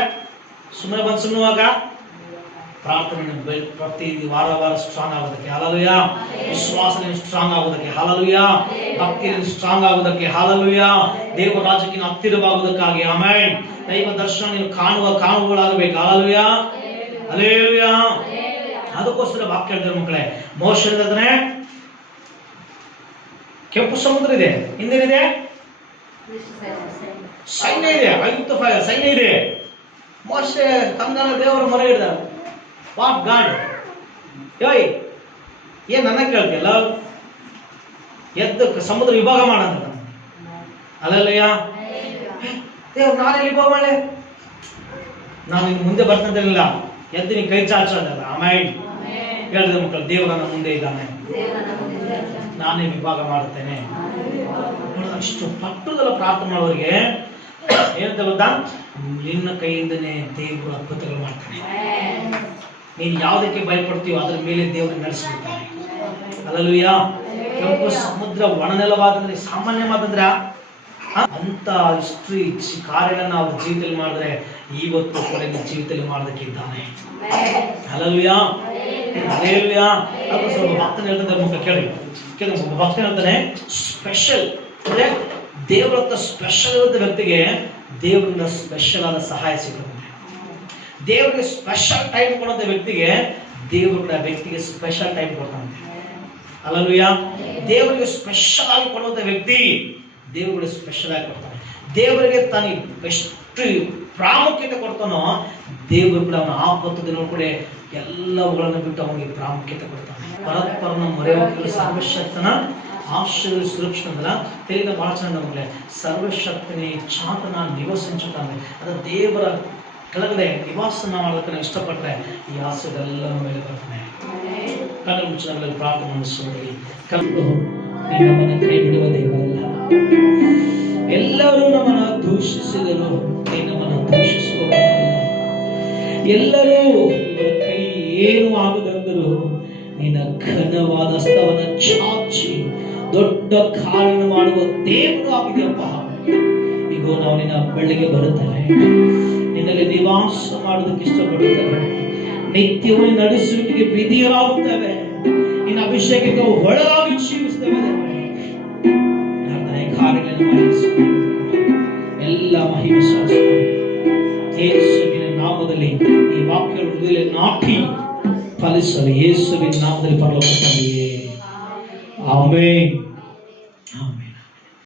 ಸುಮ್ಮನೆ ಬಂದು ಸುಮ್ಮನುವಾಗ ಪ್ರಾರ್ಥನೆ ಬೆ- ಪ್ರತಿ ವಾರ ವಾರ ಸ್ಟ್ರಾಂಗ್ ಆಗೋದಕ್ಕೆ ಹಾಲಲುಯ ವಿಶ್ವಾಸ ಸ್ಟ್ರಾಂಗ್ ಆಗೋದಕ್ಕೆ ಹಾಲಲುಯ ಭಕ್ತಿ ಸ್ಟ್ರಾಂಗ್ ಆಗೋದಕ್ಕೆ ಹಾಲಲುಯ ದೇವ ರಾಜಕೀಯ ಹತ್ತಿರವಾಗುವುದಕ್ಕಾಗಿ. ಅಮೇನ್ ದೈವ ದರ್ಶನ ನೀನು ಕಾಣುವ ಕಾಣುಗಳಾಗಬೇಕು ಹಾಲಲುಯ ಅಲೇಲುಯ ಅದಕ್ಕೋಸ್ಕರ ವಾಕ್ಯ ಹೇಳ್ತಾರೆ ಮಕ್ಕಳೇ. ಮೋಶನೇ ಕೆಂಪು ಸಮುದ್ರ ಇದೆ. ಹಿಂದೇನಿದೆ ಸೈನ್ಯ ಇದೆ. ಐದು ಸೈನ್ಯ ಇದೆ. ಮೋಶೆ ತಂದನ ದೇವರು ಮೊರೆ ಹಿಡ್ದ ವಾಟ್ ಗಾಡ್ ಯೋಯ್ ಏನು ನನ್ನ ಕೇಳ್ತಿಯಲ್ಲ ಎದ್ದು ಸಮುದ್ರ ವಿಭಾಗ ಮಾಡಂತ. ಅಲ್ಲಲ್ಲಯ್ಯ? ದೇವ್ರು ನಾನೆಲ್ಲಿ ವಿಭಾಗ ಮಾಡಲೆ ನಾನು ಇನ್ನು ಮುಂದೆ ಬರ್ತಂತಿರಲಿಲ್ಲ. ಎದ್ದು ನೀನು ಕೈ ಚಾಚಲ್ಲ ಆಮೇಲೆ ಹೇಳಿದ ಮಕ್ಕಳು, ದೇವರು ನನ್ನ ಮುಂದೆ ಇದ್ದಾನೆ. ನಾನೇ ವಿಭಾಗ ಮಾಡುತ್ತೇನೆ. ಅಷ್ಟು ಪಟ್ಟದಲ್ಲ ಪ್ರಾರ್ಥನೆ ಮಾಡೋರಿಗೆ ಏನಂತ ಗೊತ್ತಾ? ನಿನ್ನ ಕೈಯಿಂದನೇ ದೇವರು ಅದ್ಭುತಗಳು ಮಾಡ್ತಾನೆ. ನೀನು ಯಾವುದಕ್ಕೆ ಭಯಪಡ್ತೀಯೋ ಅದರ ಮೇಲೆ ದೇವರು ನಡೆಸಿಬಿಡ್ತಾನೆ. ಅಲ್ಲಲ್ವಯ್ಯ ಕೆಂಪು ಸಮುದ್ರ ಒಣನೆಲವಾದಂದ್ರೆ ಸಾಮಾನ್ಯ ಅಂತ ಇಷ್ಟು ಹಿಸ್ಟ್ರಿ ಕಾರ್ಯಗಳನ್ನ ಅವ್ರ ಜೀವಿತದಲ್ಲಿ ಮಾಡಿದ್ರೆ ಇವತ್ತು ಕೊನೆಗೆ ಜೀವಿತದಲ್ಲಿ ಮಾಡೋದಕ್ಕಿದ್ದಾನೆ ಅದು ಸ್ವಲ್ಪ ಭಕ್ತನ ಹೇಳ್ತಾರೆ ಮುಖ ಕೇಳಿ. ಕೇಳಿ ಸ್ವಲ್ಪ ಭಕ್ತನ ಹೇಳ್ತಾನೆ ಸ್ಪೆಷಲ್ ಅಂದ್ರೆ ದೇವರ ಸ್ಪೆಷಲ್ ಇರೋದ ವ್ಯಕ್ತಿಗೆ ದೇವರಿಂದ ಸ್ಪೆಷಲ್ ಆದ ಸಹಾಯ ಸಿಗುತ್ತೆ. ದೇವರಿಗೆ ಸ್ಪೆಷಲ್ ಟೈಮ್ ಕೊಡೋದ ವ್ಯಕ್ತಿಗೆ ದೇವರು ಕೂಡ ವ್ಯಕ್ತಿಗೆ ಸ್ಪೆಷಲ್ ಟೈಮ್ ಕೊಡ್ತಾನೆ. ಅಲ್ಲಲ್ವಯ್ಯ ದೇವರಿಗೆ ಸ್ಪೆಷಲ್ ಆಗಿ ಕೊಡುವಂಥ ವ್ಯಕ್ತಿ ದೇವರಿಗೆ ಸ್ಪೆಷಲ್ ಆಗಿ ಕೊಡ್ತಾನೆ. ದೇವರಿಗೆ ತಾನು ಎಷ್ಟು ಪ್ರಾಮುಖ್ಯತೆ ಕೊಡ್ತಾನೋ ದೇವರು ಕೂಡ ಅವನ ಆಪತ್ತು ದಿನ ಕೂಡ ಎಲ್ಲವುಗಳನ್ನು ಬಿಟ್ಟು ಅವನಿಗೆ ಪ್ರಾಮುಖ್ಯತೆ ಕೊಡ್ತಾನೆ. ಪರಸ್ಪರನ ಮೊರೆ ಸರ್ವಶಕ್ತನ ಆಶ್ರಯ ಸುರಕ್ಷಿತ ಅಂದ್ರೆ ಬಹಳ ಚಂದ ಸರ್ವಶಕ್ತನೇ ಚಾತನ ನಿವಸಿಂಚುತ್ತಾನೆ ಅದು ದೇವರ ಕೆಳಗಡೆ ನಿವಾಸನ ಮಾಡೋದಕ್ಕೆ ನಾವು ಇಷ್ಟಪಟ್ಟರೆ ಈ ಆಸೆಗಳೆಲ್ಲ ಮೇಲೆ ಬರ್ತಾನೆ ಕಣ್ಣು ಮುಚ್ಚಿನಲ್ಲಿ ಪ್ರಾರ್ಥನೆ ಮಾಡಿಸೋರಿ ಕಲ್ಲು ಕೈ ಬಿಡುವ ದೇವರಲ್ಲ ಎಲ್ಲರೂ ನಮ್ಮನ್ನು ದೂಷಿಸಿದರು ನಮ್ಮನ್ನು ದೂಷಿಸುವವರಲ್ಲ ಎಲ್ಲರೂ ಕೈ ಏನು ಆಗದಂದರು ನಿನ್ನ ಘನವಾದ ಸ್ಥವನ ಚಾಚಿ ದೊಡ್ಡ ಕಾರಣ ಮಾಡುವ ದೇವರು ಆಗಿದೆಯಪ್ಪ ಈಗ ನಾವು ನಿನ್ನ ಬೆಳ್ಳಿಗೆ ಬರುತ್ತೇವೆ. ನಿನ್ನಲ್ಲಿ ನಿವಾಸ ಮಾಡೋದಕ್ಕೆ ಇಷ್ಟಪಡುತ್ತೇವೆ. ನಿತ್ಯವೂ ನಡೆಸುವಿಕೆಗೆ ವಿಧಿಯರಾಗುತ್ತೇವೆ. ನಿನ್ನ ಅಭಿಷೇಕಕ್ಕೆ ಒಳಗಾಗಿ ಜೀವಿಸ್ತೇವೆ ಎಲ್ಲ ಮಹಿಮೆ ಯೇಸುವಿನ ನಾಮದಲ್ಲಿ ಈ ವಾಕ್ಯಗಳ ಹೃದಯ ನಾಟಿ ಫಲಿಸಲು ಯೇಸುವಿನ ನಾಮದಲ್ಲಿ ಪರಲೋಕ ತಂದೆಯೇ ಆಮೆನ್.